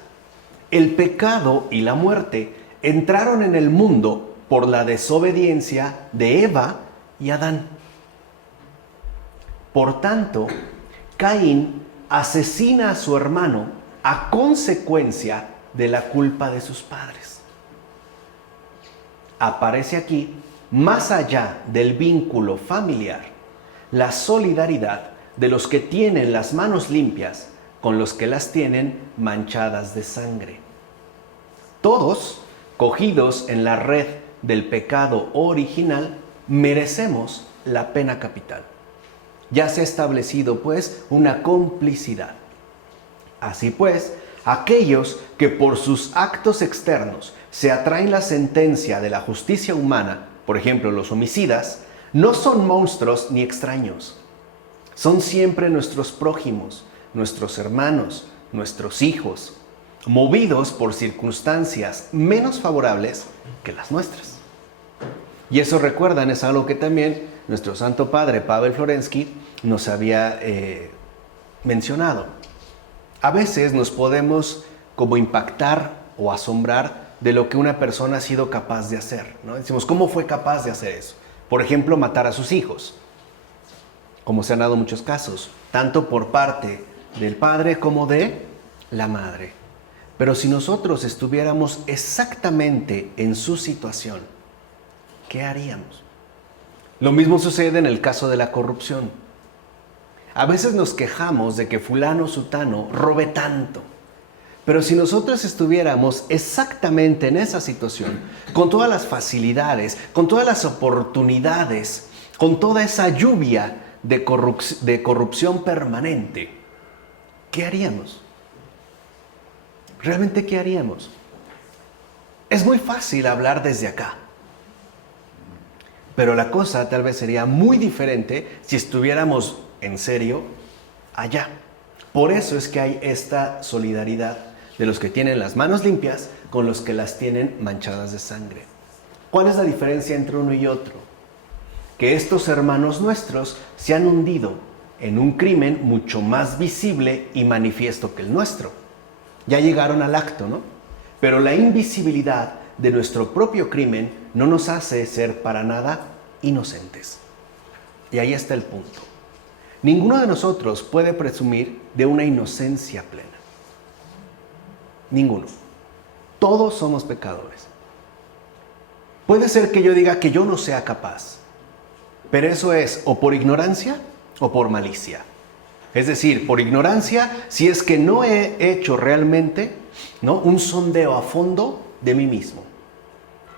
El pecado y la muerte entraron en el mundo por la desobediencia de Eva y Adán. Por tanto, Caín asesina a su hermano a consecuencia de la culpa de sus padres. Aparece aquí, más allá del vínculo familiar, la solidaridad de los que tienen las manos limpias con los que las tienen manchadas de sangre. Todos, cogidos en la red del pecado original, merecemos la pena capital. Ya se ha establecido, pues, una complicidad. Así pues, aquellos que por sus actos externos se atraen la sentencia de la justicia humana, por ejemplo, los homicidas, no son monstruos ni extraños. Son siempre nuestros prójimos, nuestros hermanos, nuestros hijos, movidos por circunstancias menos favorables que las nuestras. Y eso, recuerdan, es algo que también nuestro Santo Padre Pavel Florensky nos había mencionado. A veces nos podemos como impactar o asombrar de lo que una persona ha sido capaz de hacer, ¿no? Decimos, ¿cómo fue capaz de hacer eso? Por ejemplo, matar a sus hijos, como se han dado muchos casos, tanto por parte del padre como de la madre. Pero si nosotros estuviéramos exactamente en su situación, ¿qué haríamos? Lo mismo sucede en el caso de la corrupción. A veces nos quejamos de que fulano sutano robe tanto. Pero si nosotros estuviéramos exactamente en esa situación, con todas las facilidades, con todas las oportunidades, con toda esa lluvia de corrupción permanente, ¿qué haríamos? ¿Realmente qué haríamos? Es muy fácil hablar desde acá. Pero la cosa tal vez sería muy diferente si estuviéramos en serio allá. Por eso es que hay esta solidaridad de los que tienen las manos limpias con los que las tienen manchadas de sangre. ¿Cuál es la diferencia entre uno y otro? Que estos hermanos nuestros se han hundido en un crimen mucho más visible y manifiesto que el nuestro. Ya llegaron al acto, ¿no? Pero la invisibilidad de nuestro propio crimen no nos hace ser para nada inocentes. Y ahí está el punto. Ninguno de nosotros puede presumir de una inocencia plena. Ninguno. Todos somos pecadores. Puede ser que yo diga que yo no sea capaz, pero eso es o por ignorancia o por malicia. Es decir, por ignorancia, si es que no he hecho realmente, ¿no?, un sondeo a fondo de mí mismo.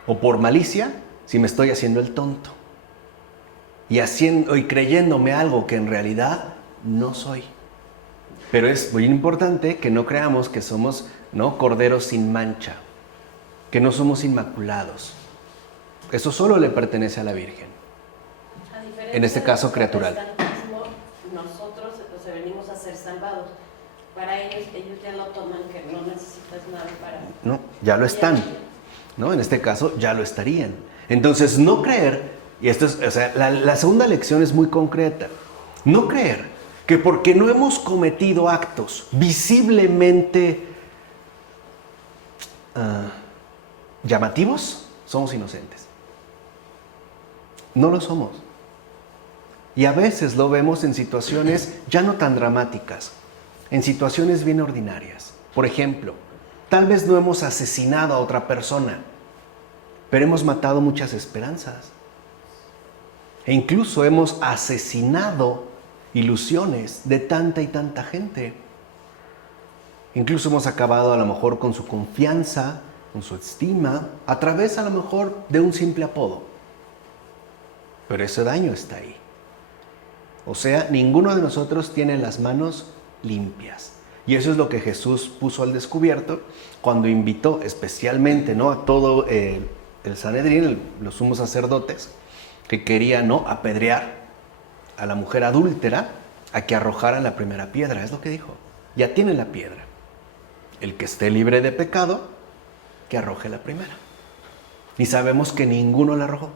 O por malicia, si me estoy haciendo el tonto. Y creyéndome algo que en realidad no soy. Pero es muy importante que no creamos que somos, ¿no?, corderos sin mancha, que no somos inmaculados. Eso solo le pertenece a la Virgen. En este caso, criatural. Nosotros, venimos a ser salvados. Para ellos ya lo toman, que no necesitas nada para... No, ya lo están, ¿no? En este caso, ya lo estarían. Entonces, no creer, y esto es, la segunda lección es muy concreta. No creer que porque no hemos cometido actos visiblemente llamativos, somos inocentes. No lo somos. Y a veces lo vemos en situaciones ya no tan dramáticas, en situaciones bien ordinarias. Por ejemplo, tal vez no hemos asesinado a otra persona, pero hemos matado muchas esperanzas. E incluso hemos asesinado ilusiones de tanta y tanta gente. Incluso hemos acabado a lo mejor con su confianza, con su estima, a través a lo mejor de un simple apodo. Pero ese daño está ahí. O sea, ninguno de nosotros tiene las manos limpias. Y eso es lo que Jesús puso al descubierto cuando invitó especialmente, ¿no?, a todo el Sanedrín, los sumos sacerdotes, que querían, ¿no?, apedrear a la mujer adúltera, a que arrojara la primera piedra. Es lo que dijo. Ya tiene la piedra. El que esté libre de pecado, que arroje la primera. Y sabemos que ninguno la arrojó.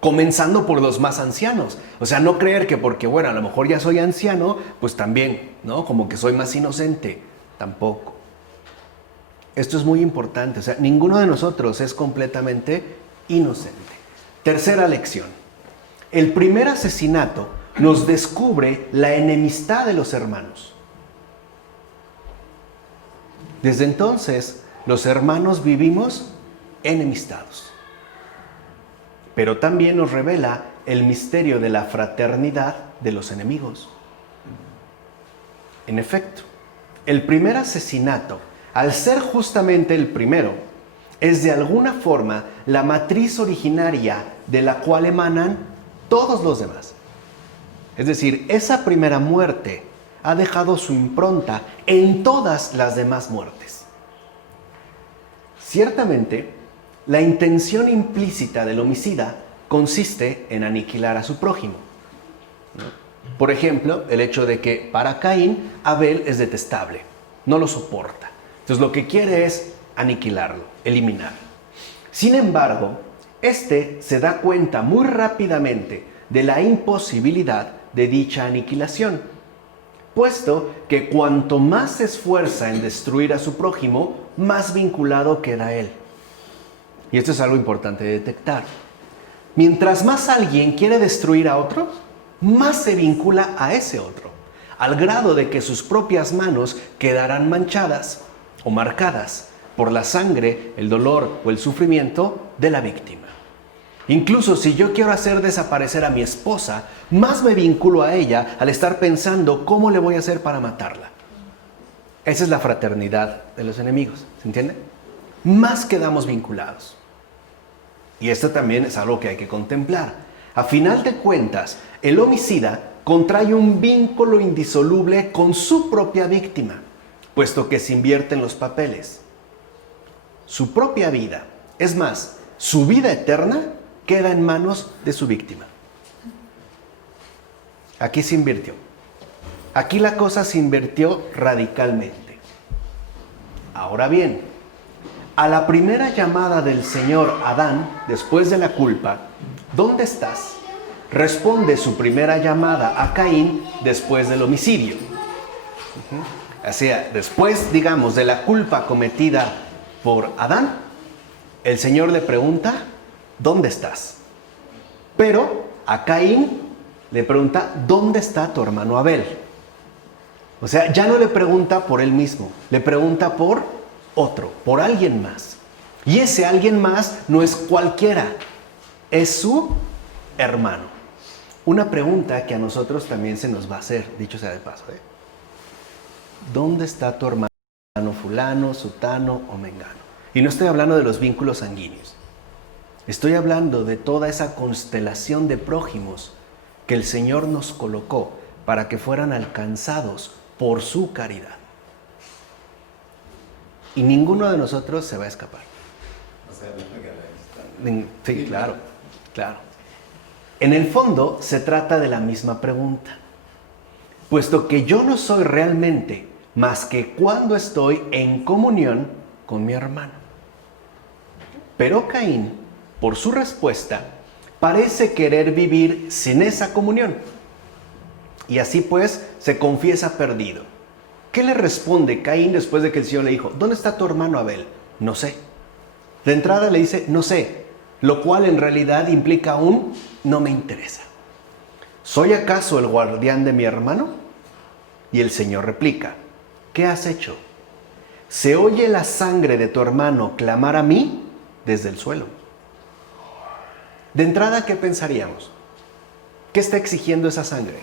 Comenzando por los más ancianos. O sea, no creer que porque, bueno, a lo mejor ya soy anciano, pues también, ¿no?, como que soy más inocente. Tampoco. Esto es muy importante. O sea, ninguno de nosotros es completamente inocente. Tercera lección. El primer asesinato nos descubre la enemistad de los hermanos. Desde entonces, los hermanos vivimos enemistados. Pero también nos revela el misterio de la fraternidad de los enemigos. En efecto, el primer asesinato, al ser justamente el primero, es de alguna forma la matriz originaria de la cual emanan todos los demás. Es decir, esa primera muerte ha dejado su impronta en todas las demás muertes. Ciertamente, la intención implícita del homicida consiste en aniquilar a su prójimo, ¿no? Por ejemplo, el hecho de que para Caín, Abel es detestable, no lo soporta. Entonces lo que quiere es aniquilarlo, eliminarlo. Sin embargo, este se da cuenta muy rápidamente de la imposibilidad de dicha aniquilación, puesto que cuanto más se esfuerza en destruir a su prójimo, más vinculado queda él. Y esto es algo importante de detectar. Mientras más alguien quiere destruir a otro, más se vincula a ese otro, al grado de que sus propias manos quedarán manchadas o marcadas por la sangre, el dolor o el sufrimiento de la víctima. Incluso si yo quiero hacer desaparecer a mi esposa, más me vinculo a ella al estar pensando cómo le voy a hacer para matarla. Esa es la fraternidad de los enemigos, ¿se entiende? Más quedamos vinculados. Y esto también es algo que hay que contemplar. A final de cuentas, el homicida contrae un vínculo indisoluble con su propia víctima, puesto que se invierten los papeles. Su propia vida, es más, su vida eterna, queda en manos de su víctima. Aquí se invirtió. Aquí la cosa se invirtió radicalmente. Ahora bien, a la primera llamada del Señor Adán, después de la culpa, ¿dónde estás?, responde su primera llamada a Caín después del homicidio. O sea, después, digamos, de la culpa cometida por Adán, el Señor le pregunta, ¿dónde estás? Pero a Caín le pregunta, ¿dónde está tu hermano Abel? O sea, ya no le pregunta por él mismo, le pregunta por otro, por alguien más. Y ese alguien más no es cualquiera, es su hermano. Una pregunta que a nosotros también se nos va a hacer, dicho sea de paso, ¿dónde está tu hermano fulano, sutano o mengano? Y no estoy hablando de los vínculos sanguíneos. Estoy hablando de toda esa constelación de prójimos que el Señor nos colocó para que fueran alcanzados por su caridad. Y ninguno de nosotros se va a escapar. Sí, claro, claro. En el fondo se trata de la misma pregunta, puesto que yo no soy realmente más que cuando estoy en comunión con mi hermano. Pero Caín, por su respuesta, parece querer vivir sin esa comunión. Y así pues se confiesa perdido. ¿Qué le responde Caín después de que el Señor le dijo, ¿dónde está tu hermano Abel? No sé. De entrada le dice, no sé, lo cual en realidad implica un no me interesa. ¿Soy acaso el guardián de mi hermano? Y el Señor replica, ¿qué has hecho? ¿Se oye la sangre de tu hermano clamar a mí desde el suelo? De entrada, ¿qué pensaríamos? ¿Qué está exigiendo esa sangre?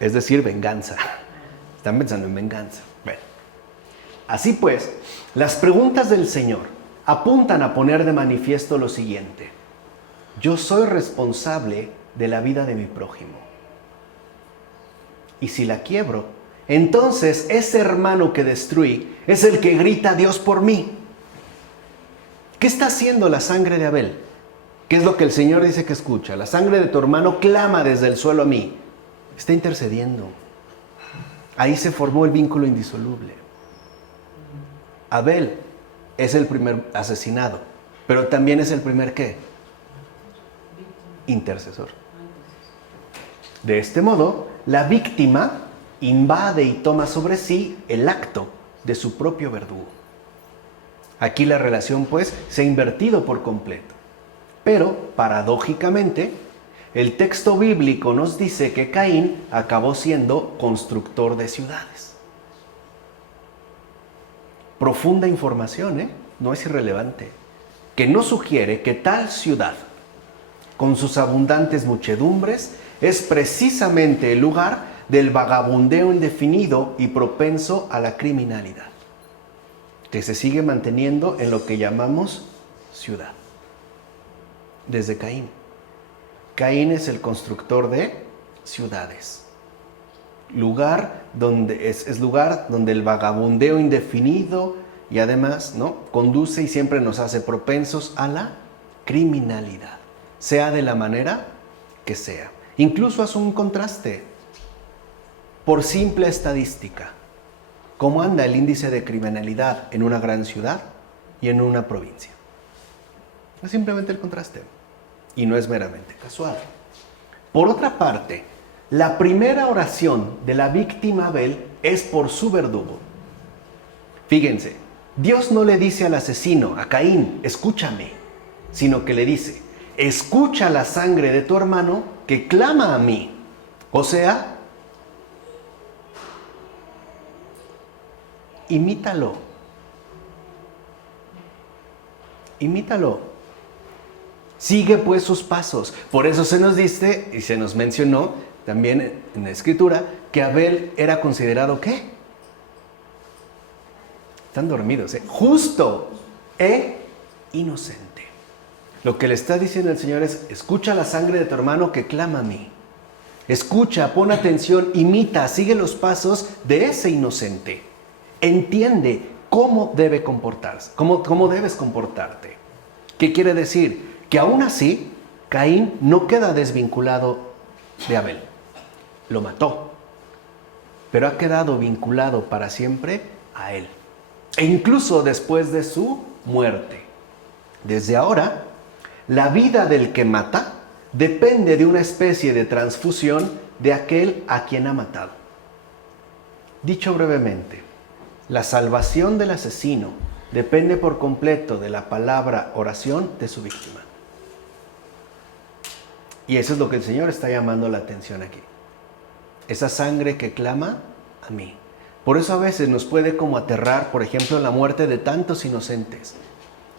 Es decir, venganza. Están pensando en venganza. Bueno, así pues, las preguntas del Señor apuntan a poner de manifiesto lo siguiente. Yo soy responsable de la vida de mi prójimo. Y si la quiebro, entonces ese hermano que destruí es el que grita a Dios por mí. ¿Qué está haciendo la sangre de Abel? ¿Qué es lo que el Señor dice que escucha? La sangre de tu hermano clama desde el suelo a mí. Está intercediendo. Ahí se formó el vínculo indisoluble. Abel es el primer asesinado, pero también es el primer ¿qué? Intercesor. De este modo, la víctima invade y toma sobre sí el acto de su propio verdugo. Aquí la relación, pues, se ha invertido por completo. Pero, paradójicamente, el texto bíblico nos dice que Caín acabó siendo constructor de ciudades. Profunda información, no es irrelevante, que nos sugiere que tal ciudad, con sus abundantes muchedumbres, es precisamente el lugar del vagabundeo indefinido y propenso a la criminalidad, que se sigue manteniendo en lo que llamamos ciudad. Desde Caín. Caín es el constructor de ciudades. Lugar donde es lugar donde el vagabundeo indefinido y además, ¿no?, conduce y siempre nos hace propensos a la criminalidad, sea de la manera que sea. Incluso hace un contraste. Por simple estadística, ¿cómo anda el índice de criminalidad en una gran ciudad y en una provincia? Es simplemente el contraste. Y no es meramente casual. Por otra parte, la primera oración de la víctima Abel es por su verdugo. Fíjense, Dios no le dice al asesino, a Caín, escúchame, sino que le dice, escucha la sangre de tu hermano que clama a mí. O sea, imítalo. Imítalo. Sigue pues sus pasos. Por eso se nos dice y se nos mencionó también en la Escritura que Abel era considerado ¿qué? Están dormidos, justo e inocente. Lo que le está diciendo el Señor es, escucha la sangre de tu hermano que clama a mí. Escucha, pon atención, imita, sigue los pasos de ese inocente. Entiende cómo debe comportarse, cómo debes comportarte. ¿Qué quiere decir? Que aún así, Caín no queda desvinculado de Abel. Lo mató, pero ha quedado vinculado para siempre a él. E incluso después de su muerte. Desde ahora, la vida del que mata depende de una especie de transfusión de aquel a quien ha matado. Dicho brevemente, la salvación del asesino depende por completo de la palabra oración de su víctima. Y eso es lo que el Señor está llamando la atención aquí. Esa sangre que clama a mí. Por eso a veces nos puede como aterrar, por ejemplo, la muerte de tantos inocentes.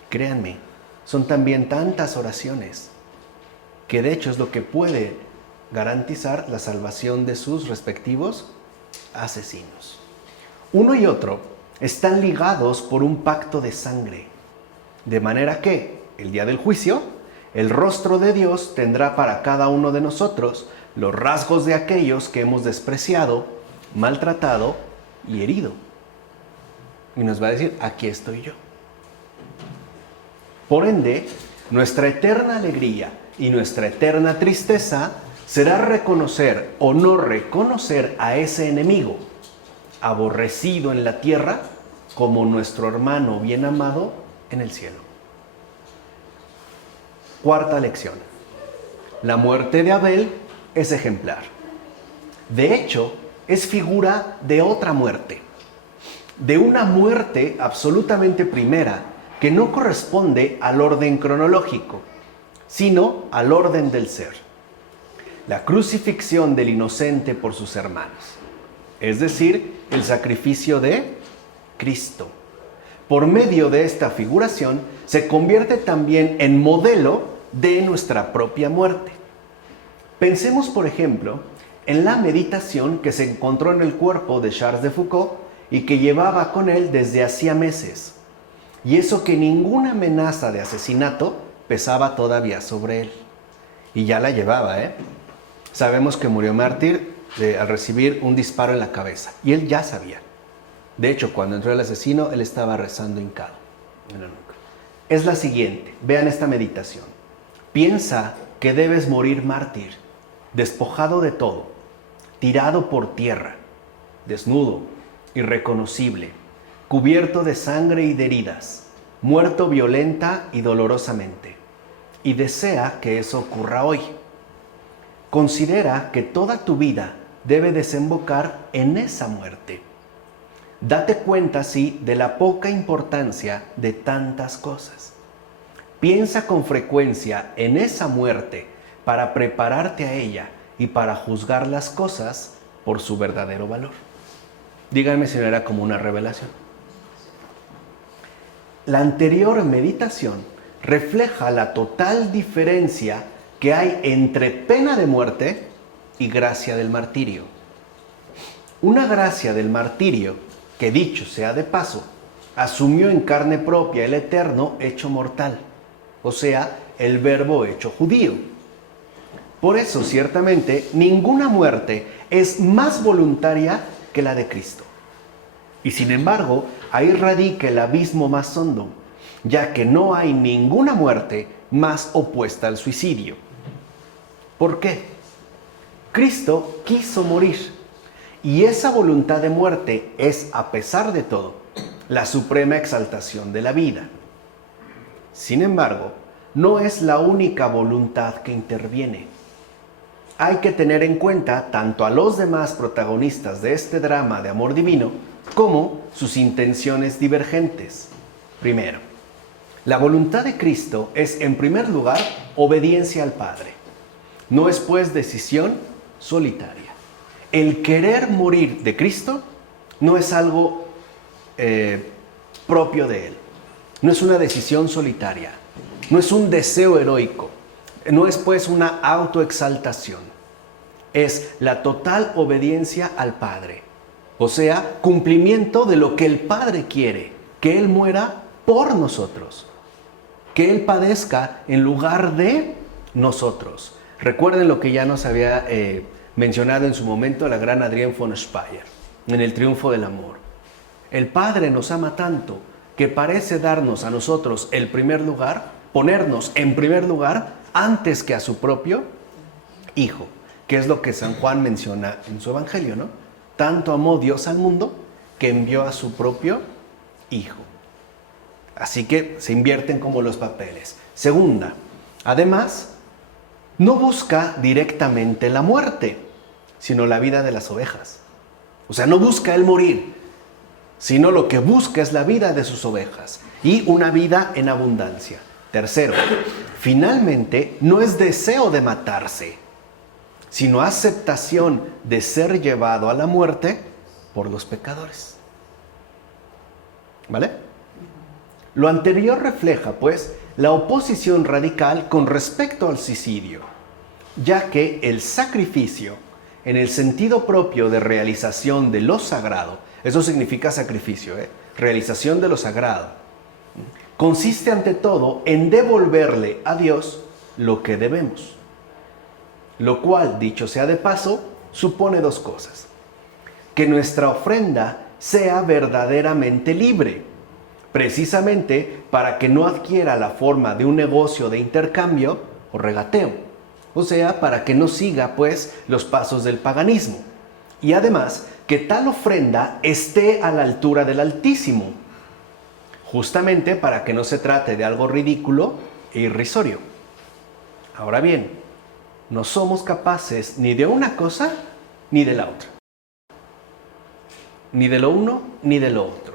Créanme, son también tantas oraciones que de hecho es lo que puede garantizar la salvación de sus respectivos asesinos. Uno y otro están ligados por un pacto de sangre, de manera que el día del juicio, el rostro de Dios tendrá para cada uno de nosotros los rasgos de aquellos que hemos despreciado, maltratado y herido. Y nos va a decir, aquí estoy yo. Por ende, nuestra eterna alegría y nuestra eterna tristeza será reconocer o no reconocer a ese enemigo, aborrecido en la tierra, como nuestro hermano bien amado en el cielo. Cuarta lección. La muerte de Abel es ejemplar. De hecho, es figura de otra muerte. De una muerte absolutamente primera que no corresponde al orden cronológico, sino al orden del ser. La crucifixión del inocente por sus hermanos. Es decir, el sacrificio de Cristo. Por medio de esta figuración, se convierte también en modelo de nuestra propia muerte. Pensemos, por ejemplo, en la meditación que se encontró en el cuerpo de Charles de Foucault y que llevaba con él desde hacía meses. Y eso que ninguna amenaza de asesinato pesaba todavía sobre él. Y ya la llevaba, ¿eh? Sabemos que murió mártir al recibir un disparo en la cabeza. Y él ya sabía. De hecho, cuando entró el asesino, él estaba rezando hincado en la nuca. Es la siguiente. Vean esta meditación. Piensa que debes morir mártir, despojado de todo, tirado por tierra, desnudo, irreconocible, cubierto de sangre y de heridas, muerto violenta y dolorosamente. Y desea que eso ocurra hoy. Considera que toda tu vida debe desembocar en esa muerte. Date cuenta así de la poca importancia de tantas cosas. Piensa con frecuencia en esa muerte para prepararte a ella y para juzgar las cosas por su verdadero valor. Díganme si no era como una revelación. La anterior meditación refleja la total diferencia que hay entre pena de muerte y gracia del martirio. Una gracia del martirio, que dicho sea de paso, asumió en carne propia el eterno hecho mortal, o sea, el verbo hecho judío. Por eso, ciertamente, ninguna muerte es más voluntaria que la de Cristo. Y sin embargo, ahí radica el abismo más hondo, ya que no hay ninguna muerte más opuesta al suicidio. ¿Por qué? Cristo quiso morir, y esa voluntad de muerte es, a pesar de todo, la suprema exaltación de la vida. Sin embargo, no es la única voluntad que interviene. Hay que tener en cuenta tanto a los demás protagonistas de este drama de amor divino como sus intenciones divergentes. Primero, la voluntad de Cristo es, en primer lugar, obediencia al Padre. No es, pues, decisión solitaria. El querer morir de Cristo no es algo propio de Él. No es una decisión solitaria. No es un deseo heroico. No es, pues, una autoexaltación. Es la total obediencia al Padre. O sea, cumplimiento de lo que el Padre quiere. Que Él muera por nosotros. Que Él padezca en lugar de nosotros. Recuerden lo que ya nos había mencionado en su momento la gran Adrienne von Speyer, en El triunfo del amor. El Padre nos ama tanto que parece darnos a nosotros el primer lugar, ponernos en primer lugar antes que a su propio Hijo, que es lo que San Juan menciona en su Evangelio, ¿no? Tanto amó Dios al mundo que envió a su propio Hijo. Así que se invierten como los papeles. Segunda, además, no busca directamente la muerte, sino la vida de las ovejas. O sea, no busca él morir, sino lo que busca es la vida de sus ovejas y una vida en abundancia. Tercero, finalmente, no es deseo de matarse, sino aceptación de ser llevado a la muerte por los pecadores. ¿Vale? Lo anterior refleja, pues, la oposición radical con respecto al suicidio, ya que el sacrificio, en el sentido propio de realización de lo sagrado, eso significa sacrificio, realización de lo sagrado, consiste ante todo en devolverle a Dios lo que debemos. Lo cual, dicho sea de paso, supone dos cosas. Que nuestra ofrenda sea verdaderamente libre, precisamente para que no adquiera la forma de un negocio de intercambio o regateo. O sea, para que no siga, pues, los pasos del paganismo. Y además, que tal ofrenda esté a la altura del Altísimo, justamente para que no se trate de algo ridículo e irrisorio. Ahora bien, no somos capaces ni de una cosa ni de la otra. Ni de lo uno ni de lo otro.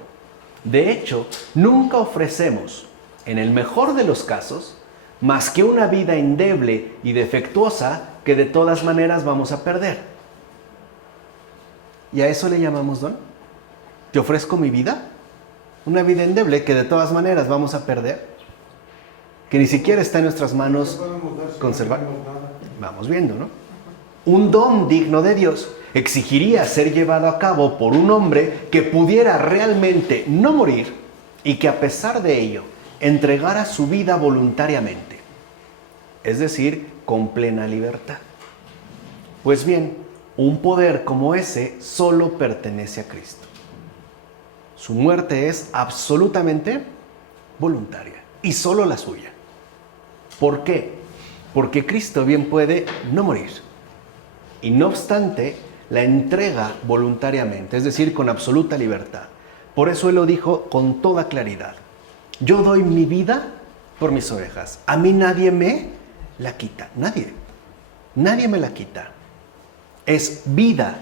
De hecho, nunca ofrecemos, en el mejor de los casos, más que una vida endeble y defectuosa que de todas maneras vamos a perder. ¿Y a eso le llamamos don? ¿Te ofrezco mi vida? Una vida endeble que de todas maneras vamos a perder, que ni siquiera está en nuestras manos conservar. Vamos viendo, ¿no? Un don digno de Dios exigiría ser llevado a cabo por un hombre que pudiera realmente no morir y que a pesar de ello entregara su vida voluntariamente. es decir, con plena libertad. Pues bien, un poder como ese solo pertenece a Cristo. Su muerte es absolutamente voluntaria y solo la suya. ¿Por qué? Porque Cristo bien puede no morir y no obstante la entrega voluntariamente, es decir, con absoluta libertad. Por eso Él lo dijo con toda claridad. Yo doy mi vida por mis ovejas. A mí nadie me la quita. Nadie me la quita. Es vida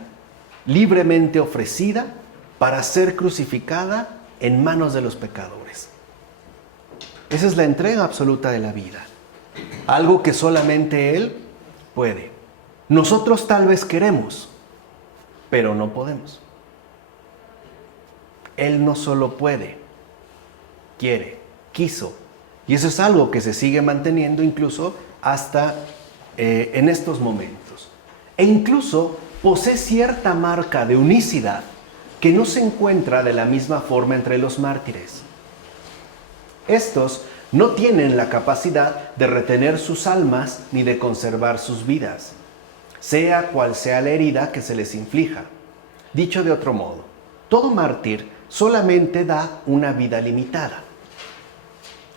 libremente ofrecida para ser crucificada en manos de los pecadores. Esa es la entrega absoluta de la vida. Algo que solamente Él puede. Nosotros tal vez queremos, pero no podemos. Él no solo puede, quiere, quiso. Y eso es algo que se sigue manteniendo incluso hasta en estos momentos. E incluso posee cierta marca de unicidad que no se encuentra de la misma forma entre los mártires. Estos no tienen la capacidad de retener sus almas ni de conservar sus vidas, sea cual sea la herida que se les inflija. Dicho de otro modo, todo mártir solamente da una vida limitada.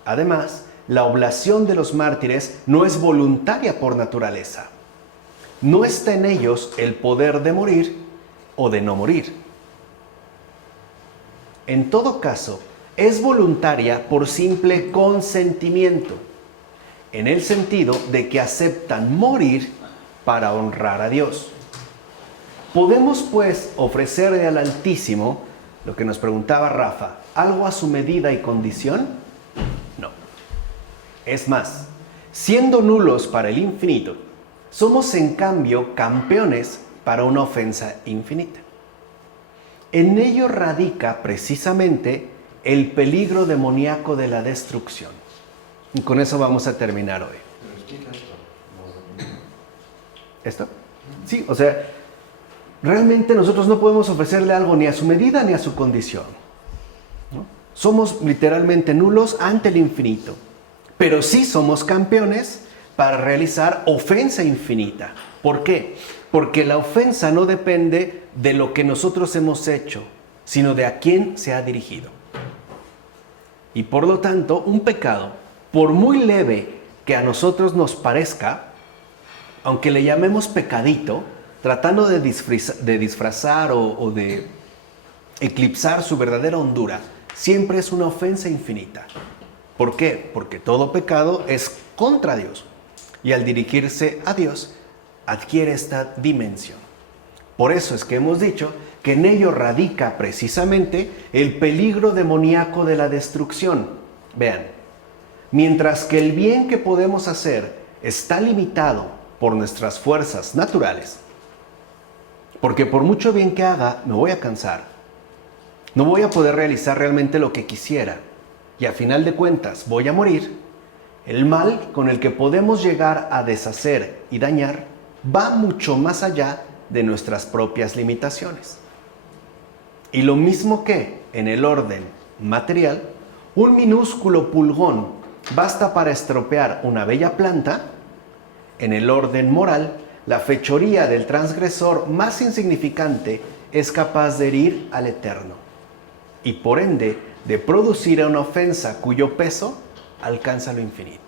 Además, la oblación de los mártires no es voluntaria por naturaleza. No está en ellos el poder de morir o de no morir. En todo caso, es voluntaria por simple consentimiento, en el sentido de que aceptan morir para honrar a Dios. ¿Podemos pues ofrecerle al Altísimo, lo que nos preguntaba Rafa, algo a su medida y condición? No. Es más, siendo nulos para el infinito, somos en cambio campeones para una ofensa infinita. En ello radica precisamente el peligro demoníaco de la destrucción. Y con eso vamos a terminar hoy. ¿Esto? Sí, o sea, realmente nosotros no podemos ofrecerle algo ni a su medida ni a su condición, ¿no? Somos literalmente nulos ante el infinito, pero sí somos campeones para realizar ofensa infinita. ¿Por qué? Porque la ofensa no depende de lo que nosotros hemos hecho, sino de a quién se ha dirigido. Y por lo tanto, un pecado, por muy leve que a nosotros nos parezca, aunque le llamemos pecadito, tratando de disfrazar o de eclipsar su verdadera hondura, siempre es una ofensa infinita. ¿Por qué? Porque todo pecado es contra Dios. Y al dirigirse a Dios, adquiere esta dimensión. Por eso es que hemos dicho que en ello radica precisamente el peligro demoníaco de la destrucción. Vean, mientras que el bien que podemos hacer está limitado por nuestras fuerzas naturales, porque por mucho bien que haga, me voy a cansar, no voy a poder realizar realmente lo que quisiera, y a final de cuentas voy a morir. El mal con el que podemos llegar a deshacer y dañar va mucho más allá de nuestras propias limitaciones. Y lo mismo que en el orden material, un minúsculo pulgón basta para estropear una bella planta, en el orden moral, la fechoría del transgresor más insignificante es capaz de herir al Eterno y por ende de producir una ofensa cuyo peso alcanza lo infinito.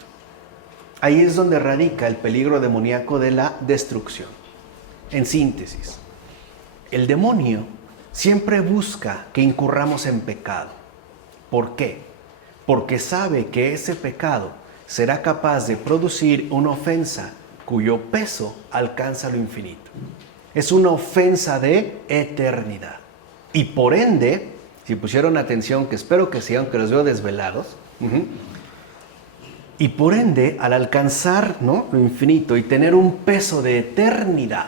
Ahí es donde radica el peligro demoníaco de la destrucción. En síntesis, el demonio siempre busca que incurramos en pecado. ¿Por qué? Porque sabe que ese pecado será capaz de producir una ofensa cuyo peso alcanza lo infinito. Es una ofensa de eternidad. Y por ende, si pusieron atención, que espero que sí, aunque los veo desvelados, y por ende, al alcanzar, ¿no?, lo infinito y tener un peso de eternidad,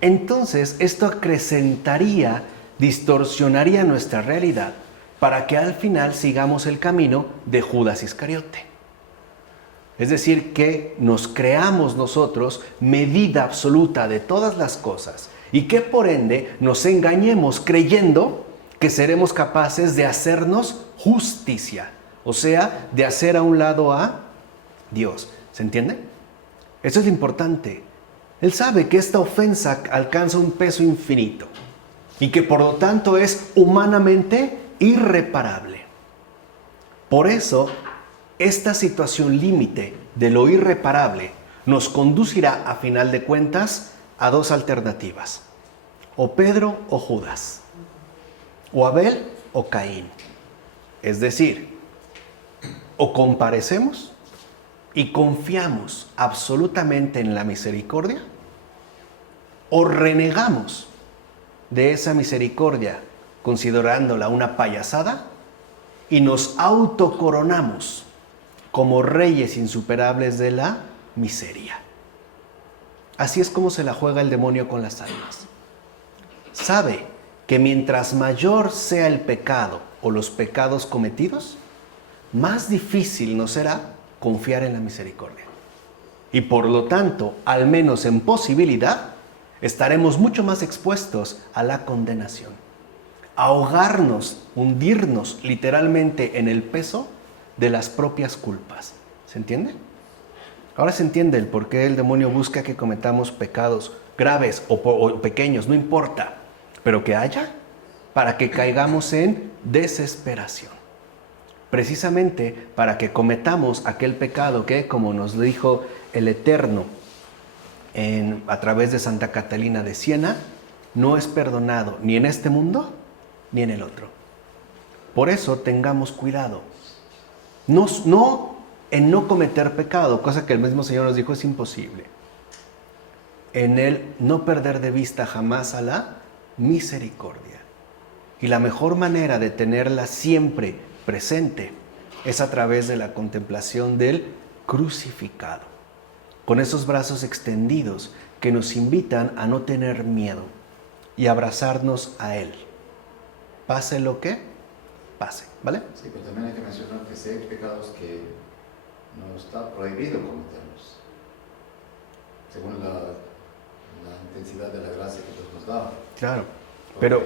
entonces esto acrecentaría, distorsionaría nuestra realidad para que al final sigamos el camino de Judas Iscariote. Es decir, que nos creamos nosotros medida absoluta de todas las cosas y que por ende nos engañemos creyendo que seremos capaces de hacernos justicia, o sea, de hacer a un lado a Dios. ¿Se entiende? Eso es lo importante. Él sabe que esta ofensa alcanza un peso infinito y que por lo tanto es humanamente irreparable. Por eso, esta situación límite de lo irreparable nos conducirá, a final de cuentas, a dos alternativas. O Pedro o Judas. O Abel o Caín. Es decir, o comparecemos y confiamos absolutamente en la misericordia, o renegamos de esa misericordia considerándola una payasada y nos autocoronamos como reyes insuperables de la miseria. Así es como se la juega el demonio con las almas. Sabe que mientras mayor sea el pecado o los pecados cometidos, más difícil nos será confiar en la misericordia. Y por lo tanto, al menos en posibilidad, estaremos mucho más expuestos a la condenación. Ahogarnos, hundirnos literalmente en el peso de las propias culpas. ¿Se entiende? Ahora se entiende el por qué el demonio busca que cometamos pecados graves o pequeños, no importa, pero que haya para que caigamos en desesperación. Precisamente para que cometamos aquel pecado que, como nos dijo el Eterno a través de Santa Catalina de Siena, no es perdonado ni en este mundo ni en el otro. Por eso tengamos cuidado. No en no cometer pecado, cosa que el mismo Señor nos dijo es imposible. En el no perder de vista jamás a la misericordia. Y la mejor manera de tenerla siempre presente es a través de la contemplación del crucificado, con esos brazos extendidos que nos invitan a no tener miedo y abrazarnos a Él, pase lo que pase, ¿vale? Sí, pero también hay que mencionar que sí hay pecados que no está prohibido cometerlos, según la intensidad de la gracia que Dios nos da. Claro, Porque pero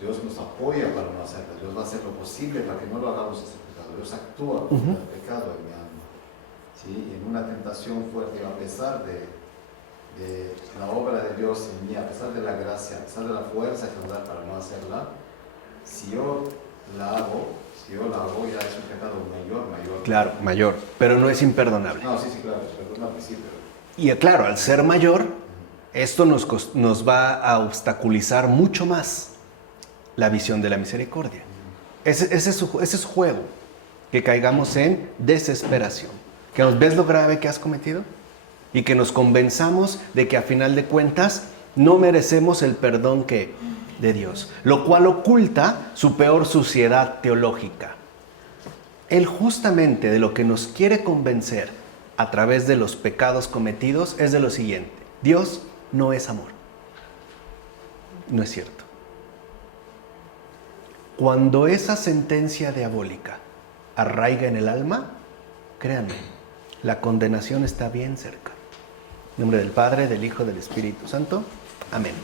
Dios nos apoya para no hacerlo, Dios va a hacer lo posible para que no lo hagamos ese pecado. Dios actúa contra el pecado en mi alma. ¿Sí? Y en una tentación fuerte, a pesar de la obra de Dios en mí, a pesar de la gracia, a pesar de la fuerza que nos da para no hacerla, si yo la hago, ya es un pecado mayor. claro, mayor, pero no es imperdonable. No, sí, claro, es perdonable, sí, pero... Y claro, al ser mayor, esto nos va a obstaculizar mucho más la visión de la misericordia. Ese es su juego, que caigamos en desesperación. Que nos ves lo grave que has cometido y que nos convenzamos de que a final de cuentas no merecemos el perdón de Dios, lo cual oculta su peor suciedad teológica. Él justamente de lo que nos quiere convencer a través de los pecados cometidos es de lo siguiente: Dios no es amor. No es cierto. Cuando esa sentencia diabólica arraiga en el alma, créanme, la condenación está bien cerca. En nombre del Padre, del Hijo, del Espíritu Santo. Amén.